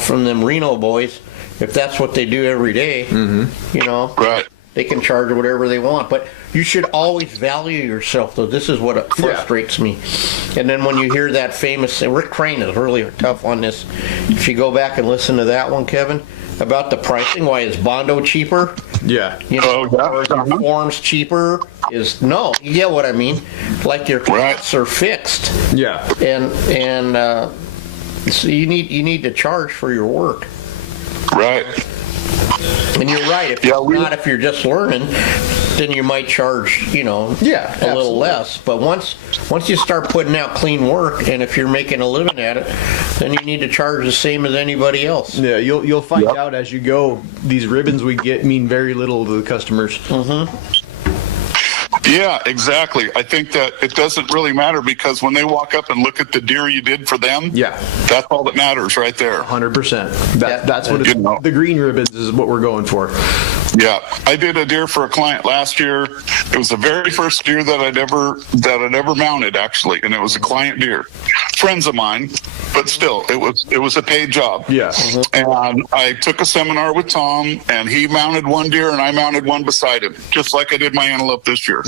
from them Reno boys, if that's what they do every day, they can charge whatever they want. But you should always value yourself, though. This is what frustrates me. And then when you hear that famous, Rick Crane is really tough on this. If you go back and listen to that one, Kevin, about the pricing, why is Bondo cheaper? Yeah. Or your forms cheaper? No, you get what I mean. Like your costs are fixed. Yeah. And so you need to charge for your work. Right. And you're right. If if you're just learning, then you might charge, a little less. But once you start putting out clean work, and if you're making a living at it, then you need to charge the same as anybody else. Yeah, you'll find out as you go. These ribbons we get mean very little to the customers. Yeah, exactly. I think that it doesn't really matter because when they walk up and look at the deer you did for them, that's all that matters right there. 100%. That's what the green ribbons is what we're going for. Yeah, I did a deer for a client last year. It was the very first deer that I'd ever mounted, actually, and it was a client deer, friends of mine, but still, it was a paid job. Yeah. And I took a seminar with Tom, and he mounted one deer, and I mounted one beside him, just like I did my antelope this year.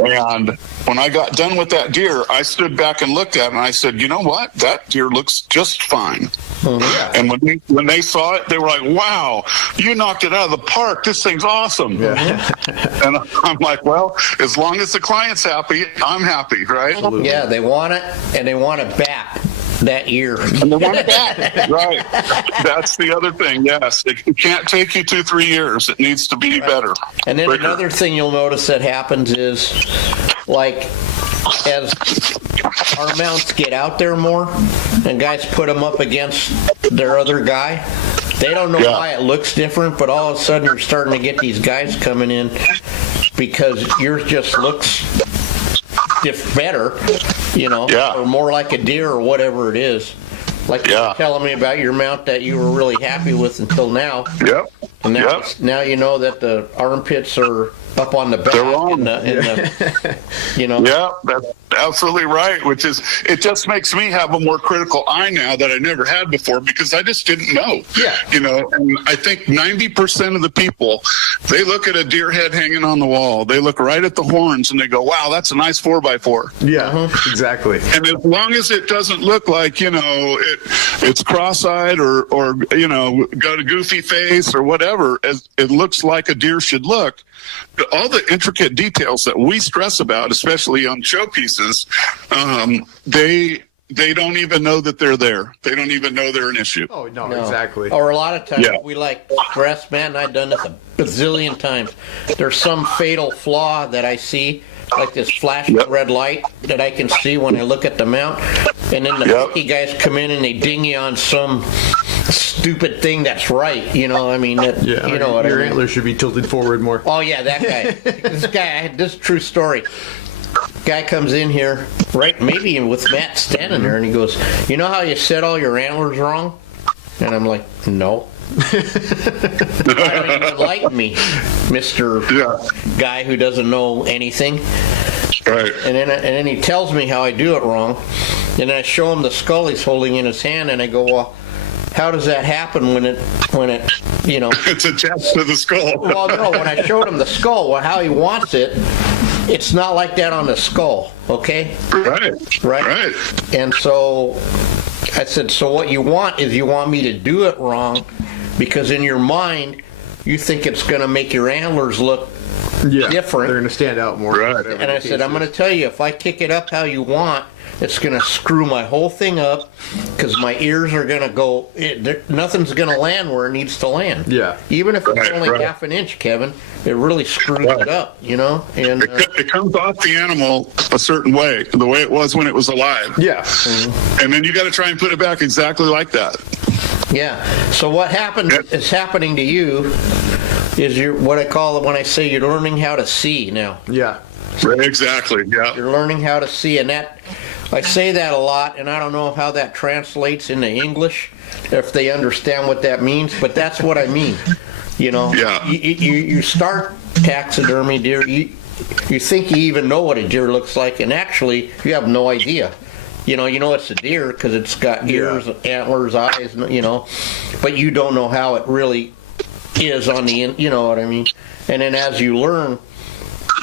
And when I got done with that deer, I stood back and looked at it, and I said, you know what? That deer looks just fine. And when they saw it, they were like, "Wow, you knocked it out of the park! This thing's awesome!" And I'm like, "Well, as long as the client's happy, I'm happy, right?" Yeah, they want it, and they want it back that year. And they want it back, right? That's the other thing. Yes, it can't take you 2-3 years. It needs to be better. And then quicker. another thing you'll notice that happens is, like, as our mounts get out there more, and guys put them up against their other guy, they don't know why it looks different, but all of a sudden you're starting to get these guys coming in because yours just looks better, or more like a deer or whatever it is. Like you were telling me about your mount that you were really happy with until now. Yep. And now you know that the armpits are up on the back. They're wrong. Yeah, that's absolutely right. Which is, it just makes me have a more critical eye now that I never had before because I just didn't know. Yeah. And I think 90% of the people, they look at a deer head hanging on the wall. They look right at the horns and they go, "Wow, that's a nice 4x4." Yeah, exactly. And as long as it doesn't look like, it's cross-eyed or got a goofy face or whatever, as it looks like a deer should look, all the intricate details that we stress about, especially on showpieces, they don't even know that they're there. They don't even know they're an issue. Oh, no, exactly. Or a lot of times we stress, man, I've done this a bazillion times. There's some fatal flaw that I see, like this flashing red light that I can see when I look at the mount. And then the picky guys come in and they ding you on some stupid thing that's right. You know what I mean? Your antlers should be tilted forward more. Oh, yeah, that guy. This is a true story. Guy comes in here, right, maybe with Matt standing there, and he goes, "You know how you set all your antlers wrong?" And I'm like, "No." Why don't you enlighten me, Mr. Guy who doesn't know anything? Right. And then he tells me how I do it wrong, and then I show him the skull he's holding in his hand, and I go, "Well, how does that happen when it it's attached to the skull?" Well, no, when I showed him the skull, how he wants it, it's not like that on the skull, okay? Right. And so I said, so what you want is you want me to do it wrong because in your mind, you think it's going to make your antlers look different. They're going to stand out more. Right. And I said, I'm going to tell you, if I kick it up how you want, it's going to screw my whole thing up because my ears are going to go, nothing's going to land where it needs to land. Yeah. Even if it's only half an inch, Kevin, it really screws it up, And it comes off the animal a certain way, the way it was when it was alive. Yeah. And then you got to try and put it back exactly like that. Yeah. So what is happening to you is what I call it when I say you're learning how to see now. Yeah. Right, exactly. Yeah. You're learning how to see, and that I say that a lot, and I don't know how that translates into English, if they understand what that means, but that's what I mean. Yeah. You start taxidermy deer, you think you even know what a deer looks like, and actually you have no idea. You know it's a deer because it's got ears, antlers, eyes, but you don't know how it really is on the end. You know what I mean? And then as you learn,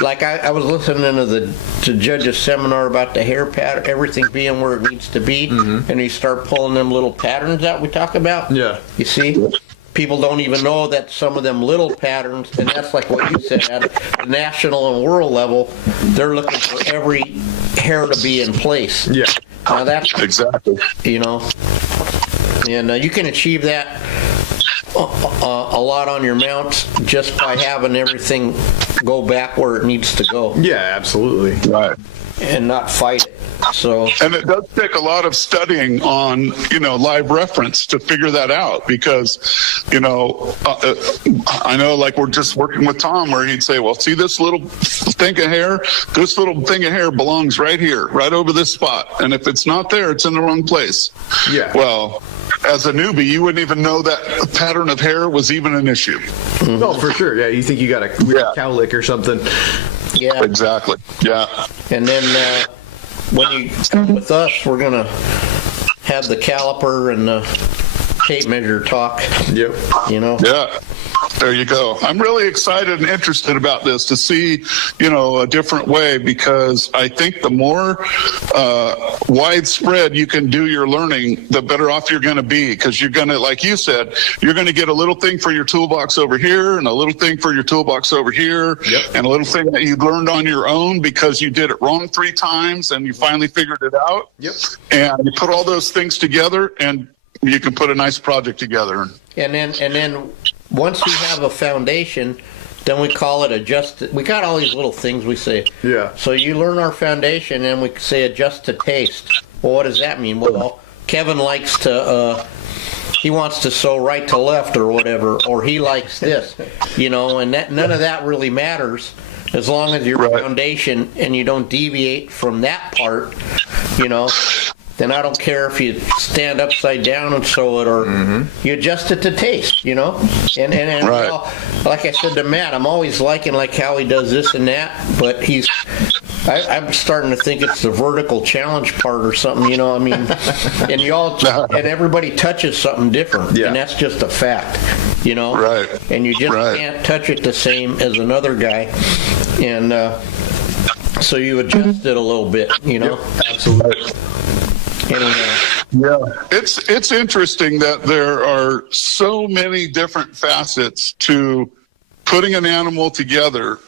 like I was listening to Judge's seminar about the hair pattern, everything being where it needs to be, and you start pulling them little patterns that we talk about. Yeah. You see? People don't even know that some of them little patterns, and that's like what you said, at the national and world level, they're looking for every hair to be in place. Yeah. Now that's Exactly. And you can achieve that a lot on your mounts just by having everything go back where it needs to go. Yeah, absolutely. Right. And not fight it. So. And it does take a lot of studying on, live reference to figure that out because, I know like we're just working with Tom where he'd say, well, see this little thing of hair belongs right here, right over this spot. And if it's not there, it's in the wrong place. Yeah. Well, as a newbie, you wouldn't even know that pattern of hair was even an issue. Oh, for sure. Yeah, you think you got a weird cowlick or something. Yeah. Exactly. Yeah. And then when you come with us, we're going to have the caliper and the tape measure talk. Yep. Yeah. There you go. I'm really excited and interested about this to see, a different way, because I think the more widespread you can do your learning, the better off you're going to be, because you're going to, like you said, you're going to get a little thing for your toolbox over here and a little thing for your toolbox over here, and a little thing that you learned on your own because you did it wrong 3 times and you finally figured it out. And you put all those things together and you can put a nice project together. And then once you have a foundation, then we call it adjust. We got all these little things we say. Yeah. So you learn our foundation, and we say adjust to taste. Well, what does that mean? Well, Kevin likes to, he wants to sew right to left or whatever, or he likes this, and that none of that really matters as long as your foundation and you don't deviate from that part, then I don't care if you stand upside down and sew it or you adjust it to taste, And like I said to Matt, I'm always liking like how he does this and that, but I'm starting to think it's the vertical challenge part or something, and and everybody touches something different, and that's just a fact, and you just can't touch it the same as another guy, and so you adjust it a little bit, Absolutely. Anyhow. Yeah, it's interesting that there are so many different facets to putting an animal together,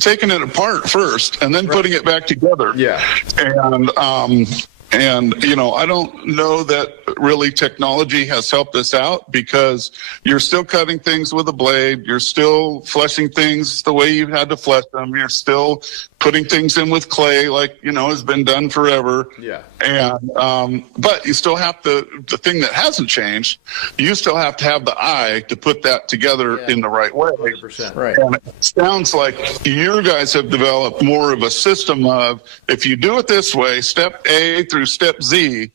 taking it apart first and then putting it back together. Yeah. And I don't know that really technology has helped us out, because you're still cutting things with a blade. You're still fleshing things the way you've had to flesh them. You're still putting things in with clay, like, has been done forever. Yeah. And, but you still have the thing that hasn't changed, you still have to have the eye to put that together in the right way. 100%. Right. And it sounds like you guys have developed more of a system of, if you do it this way, step A through step Z,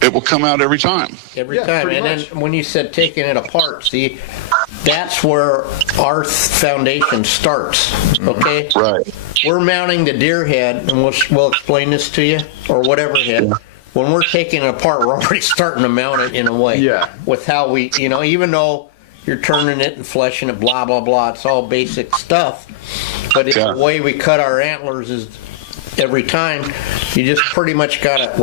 it will come out every time. Every time. And then when you said taking it apart, see, that's where our foundation starts, okay? Right. We're mounting the deer head, and we'll explain this to you, or whatever head. Yeah. When we're taking it apart, we're already starting to mount it in a way. Yeah. With how we, even though you're turning it and fleshing it, blah, blah, blah, it's all basic stuff. But it's the way we cut our antlers is every time, you just pretty much got it,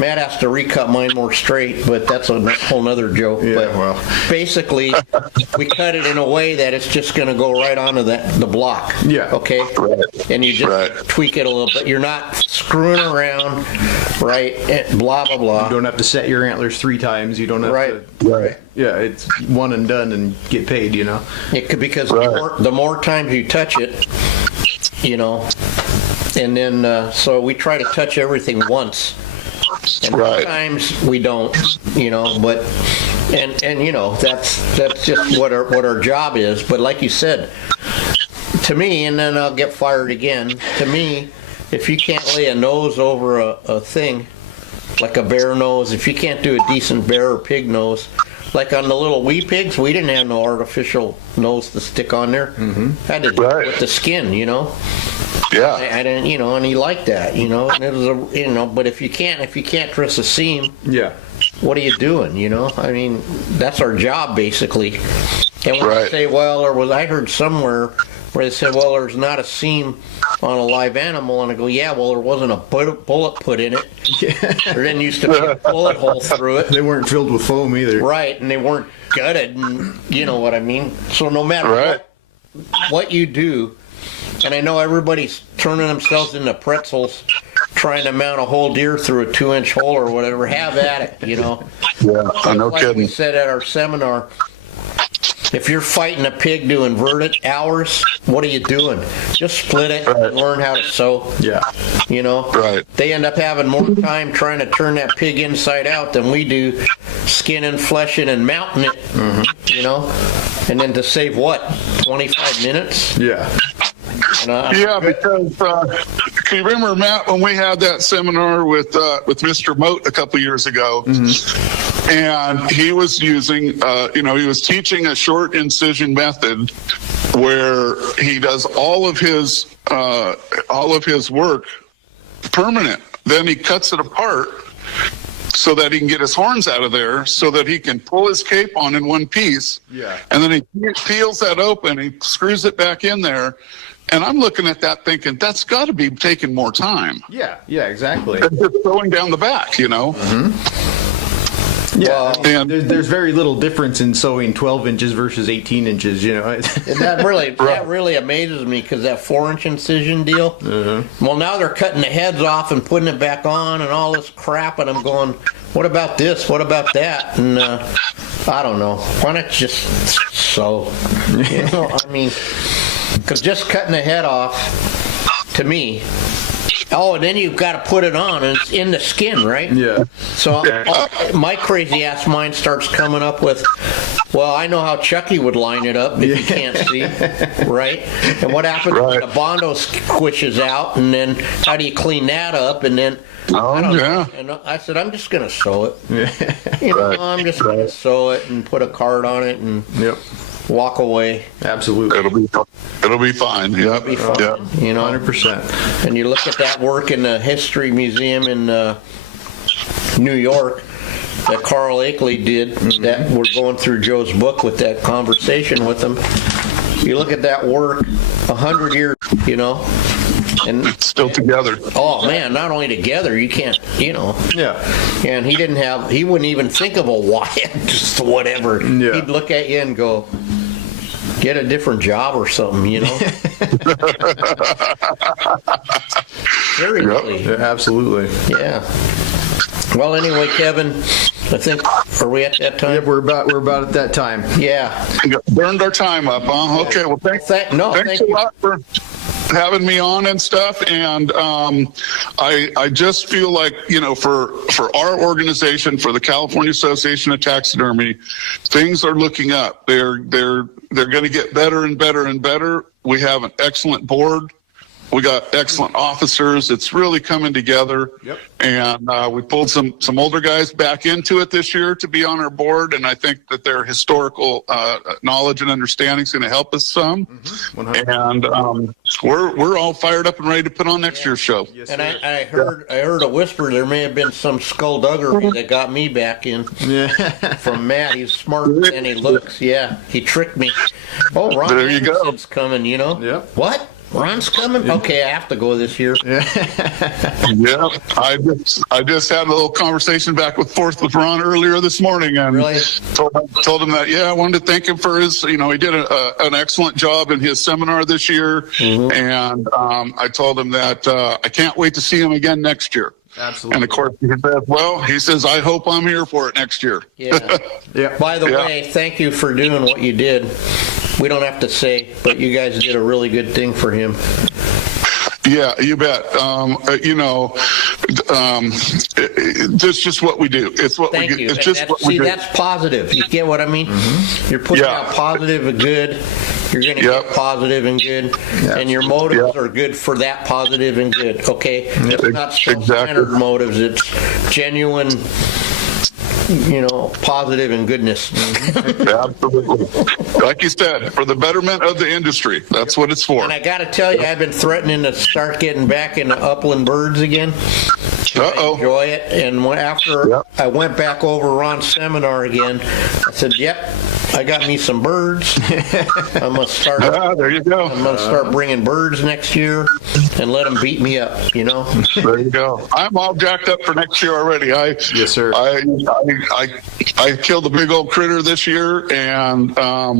Matt has to recut mine more straight, but that's a whole nother joke. Yeah, but basically, we cut it in a way that it's just going to go right onto the block. Yeah. Okay? Right. And you just tweak it a little bit. You're not screwing around, right? And blah, blah, blah. You don't have to set your antlers 3 times. You don't have to. Right. Yeah, it's one and done and get paid, It could, because the more times you touch it, and then, so we try to touch everything once. And sometimes we don't, but and that's just what our job is. But like you said, to me, and then I'll get fired again. To me, if you can't lay a nose over a thing like a bear nose, if you can't do a decent bear or pig nose, like on the little wee pigs, we didn't have no artificial nose to stick on there. I had to do it with the skin, Yeah. I didn't, and he liked that, and it was but if you can't dress a seam, what are you doing, I mean, that's our job basically. And when they say, I heard somewhere where they said, there's not a seam on a live animal, and I go, there wasn't a bullet put in it. There didn't used to be a bullet hole through it. They weren't filled with foam either. Right, and they weren't gutted, and you know what I mean? So no matter what you do, and I know everybody's turning themselves into pretzels trying to mount a whole deer through a 2-inch hole or whatever. Have at it, Yeah, no like kidding. we said at our seminar, if you're fighting a pig to invert it hours, what are you doing? Just split it and learn how to sew. Yeah. They end up having more time trying to turn that pig inside out than we do skinning, fleshing, and mounting it, and then to save 25 minutes? Yeah. Because can you remember, Matt, when we had that seminar with Mr. Moat a couple years ago, and he was using, he was teaching a short incision method where he does all of his work permanent. Then he cuts it apart so that he can get his horns out of there, so that he can pull his cape on in one piece. Yeah. And then he peels that open, he screws it back in there. And I'm looking at that thinking, that's got to be taking more time Yeah, exactly. than just throwing down the back, you know? Yeah, and- there's very little difference in sewing 12 inches versus 18 inches, you know. And that really amazes me, because that 4-inch incision deal. Well, now they're cutting the heads off and putting it back on and all this crap, and I'm going, what about this? What about that? And I don't know. Why not just sew? You know, I mean, because just cutting the head off, to me. Oh, and then you've got to put it on, and it's in the skin, right? Yeah. So my crazy ass mind starts coming up with, well, I know how Chucky would line it up if you can't see, right? And what happens when the Bondo squishes out, and then how do you clean that up? And then I don't know. And I said, I'm just going to sew it. You know, I'm just going to sew it and put a card on it and walk away. Absolutely. It'll be fine. Yep. It'll be fine. Yep. You know, 100%. and you look at that work in the History Museum in New York that Carl Akeley did, that we're going through Joe's book with that conversation with him. You look at that work 100 years, you know, and Still together. oh man, not only together, you can't, you know. Yeah. And he wouldn't even think of a Wyatt, just whatever. Yeah. He'd look at you and go, get a different job or something, you know. Seriously. Yeah, absolutely. Yeah. Well, anyway, Kevin, I think, are we at that time? Yep, we're about at that time. Yeah. Burned our time up, huh? Okay, well, thanks Thank a you. lot for having me on and stuff. And I just feel like, you know, for our organization, for the California Association of Taxidermy, things are looking up. They're going to get better and better and better. We have an excellent board. We got excellent officers. It's really coming together. Yep. And we pulled some older guys back into it this year to be on our board. And I think that their historical knowledge and understanding is going to help us some. 100%. And we're all fired up and ready to put on next year's show. Yes, And sir. I heard a whisper there may have been some skullduggery that got me back in from Matt. He's smarter than he looks. Yeah, he tricked me. Oh, Ron There you go. Anderson's coming, you know? Yep. What? Ron's coming? Okay, I have to go this year. Yeah, I just had a little conversation back and forth with Ron earlier this morning, and Really? told him that I wanted to thank him for his, he did an excellent job in his seminar this year, and I told him that I can't wait to see him again next year. Absolutely. And of course, he says, I hope I'm here for it next year. Yeah. Yeah. By the Yeah. way, thank you for doing what you did. We don't have to say, but you guys did a really good thing for him. Yeah, you bet. It's just what we do. It's what Thank we do. you. It's just what we do. That's positive. You get what I mean? You're putting Yeah. out positive and good. You're going to Yep. get positive and good. And your motives are good for that positive and good. Okay? It's not self-centered Exactly. motives. It's genuine, positive and goodness. Absolutely. Like you said, for the betterment of the industry. That's what it's for. And I got to tell you, I've been threatening to start getting back into upland birds again. Uh-oh. Enjoy it. And after Yep. I went back over Ron's seminar again, I said, "Yep, I got me some birds. I must start. There you go. I'm gonna start bringing birds next year and let them beat me up. You know." There you go. I'm all jacked up for next year already. Yes, sir. I killed a big old critter this year, and I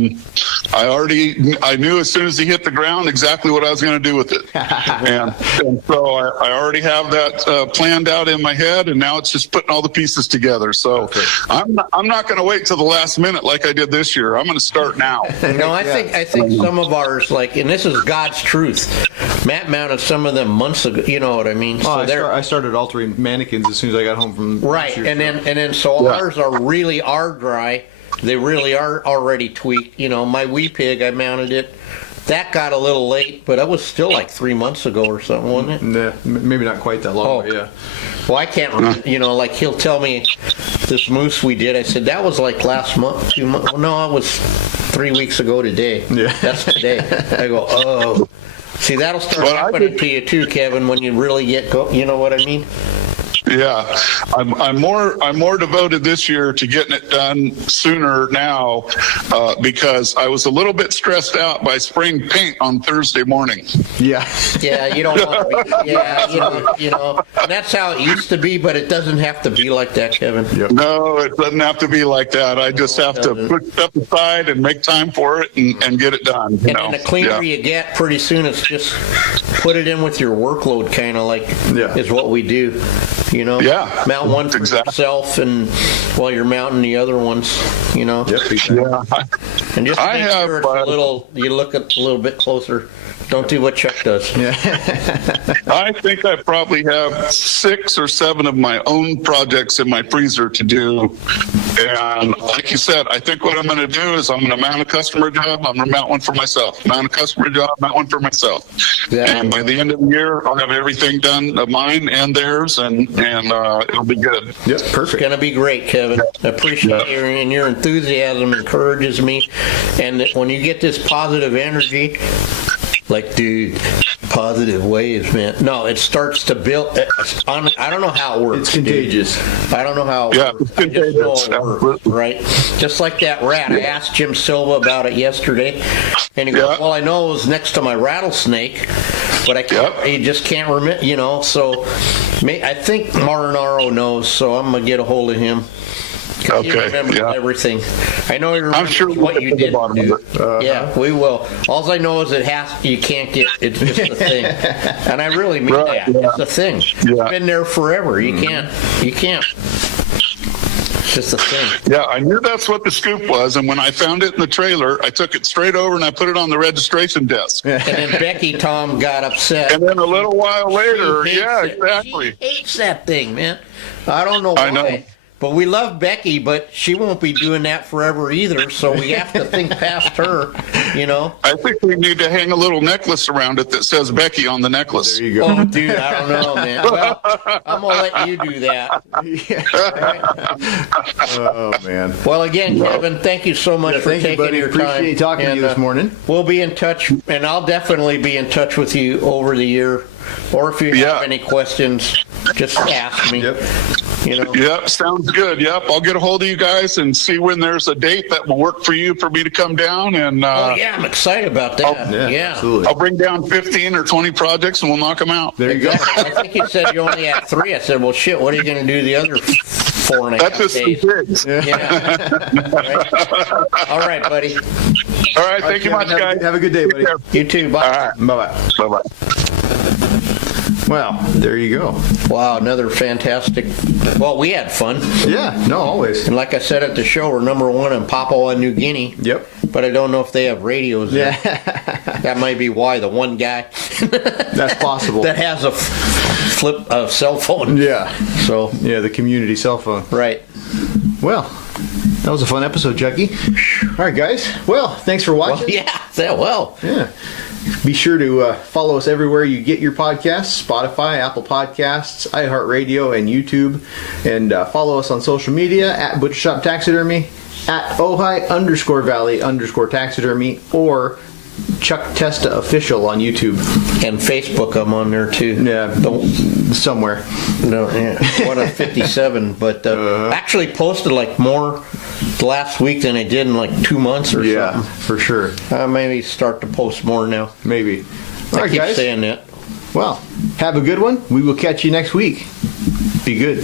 knew as soon as he hit the ground exactly what I was going to do with it, and so I already have that planned out in my head, and now it's just putting all the pieces together. So I'm not going to wait till the last minute like I did this year. I'm going to start now. I think some of ours, and this is God's truth. Matt mounted some of them months ago. You know what I mean? Oh, So I started altering mannequins as soon as I got home from right, last year's and show. then so ours are dry. They really are already tweaked. My wee pig, I mounted it. That got a little late, but it was still like 3 months ago or something, wasn't it? Nah, maybe not quite that long, but yeah. Well, I can't remember. Like he'll tell me this moose we did. I said that was like last month, 2 months. No, it was 3 weeks ago today. Yeah. That's today. I go, oh. See, that'll start happening to you too, Kevin, when you really get go. You know what I mean? Yeah, I'm more devoted this year to getting it done sooner now because I was a little bit stressed out by spraying paint on Thursday morning. Yeah. Yeah, you don't want to be, and that's how it used to be, but it doesn't have to be like that, Kevin. Yep. No, it doesn't have to be like that. I just have to put stuff aside and make time for it and get it done. And then the cleaner you get, pretty soon it's just put it in with your workload, kind of like is what we do. Yeah. Mount one for yourself, and while you're mounting the other ones, Yep. Yeah. and just make sure it's you look a little bit closer. Don't do what Chuck does. Yeah. I think I probably have 6 or 7 of my own projects in my freezer to do. And like you said, I think what I'm going to do is I'm going to mount a customer job. I'm going to mount one for myself. Mount a customer job, mount one for myself. Yeah. And by the end of the year, I'll have everything done of mine and theirs, and it'll be good. Yep. It's Perfect. going to be great, Kevin. I appreciate you, and your enthusiasm encourages me. And when you get this positive energy, like, dude, positive waves, man. No, it starts to build. I don't know how it works. It's contagious. Dude. I don't know how it Yeah, works. it's I just know contagious. it works, right? Just like that rat. I asked Jim Silva about it yesterday, and he goes, well, I know it was next to my rattlesnake, but I can't, he just can't remember, so I think Marinaro knows, so I'm going to get a hold of him. He remembers everything. I know he remembers what you did do. Yeah, we will. All I know is you can't get, it's just a thing. And I really mean that. Yeah. It's a thing. Yeah. It's been there forever. You can't. It's just a thing. Yeah, I knew that's what the scoop was. And when I found it in the trailer, I took it straight over and I put it on the registration desk. And then Becky Tom got upset. And then a little while later, She exactly. hates that thing, man. I don't know why. I know. But we love Becky, but she won't be doing that forever either, so we have to think past her, I think we need to hang a little necklace around it that says Becky on the necklace. There you go. Oh, dude, I don't know, man. Well, I'm going to let you do that. Oh, man. Well, again, Kevin, thank you so much for taking your time. Appreciate talking to you this morning. We'll be in touch, and I'll definitely be in touch with you over the year. Or if you have any questions, just ask me. Yep. Yep, sounds good. Yep, I'll get a hold of you guys and see when there's a date that will work for you for me to come down. And I'm excited about that. Absolutely. I'll bring down 15 or 20 projects and we'll knock them out. There you go. I think you said you only had 3. I said, well, shit, what are you going to do the other 4.5 days? That's just some kids. Yeah. Right. All right, buddy. All right, thank you much, guys. Have a good day, buddy. You too. Bye. All right. Bye-bye. Bye-bye. Well, there you go. Wow, another fantastic. Well, we had fun. Yeah, no, always. And like I said at the show, we're #1 in Papua New Guinea. Yep. But I don't know if they have radios there. Yeah. That might be why the one guy That's possible. that has a cell phone. Yeah. So, Yeah, the community cell phone. right. Well, that was a fun episode, Chucky. All right, guys. Well, thanks for watching. Yeah. Be sure to follow us everywhere you get your podcasts, Spotify, Apple Podcasts, iHeartRadio, and YouTube. And follow us on social media at Butcher Shop Taxidermy, at Ojai_Valley_Taxidermy, or Chuck Testa Official on YouTube. And Facebook, I'm on there too. Yeah, somewhere. No, yeah. What a 57. But actually posted like more last week than I did in like 2 months or Yeah, something. for sure. Maybe start to post more now. Maybe. All I right, keep guys. saying that. Well, have a good one. We will catch you next week. Be good.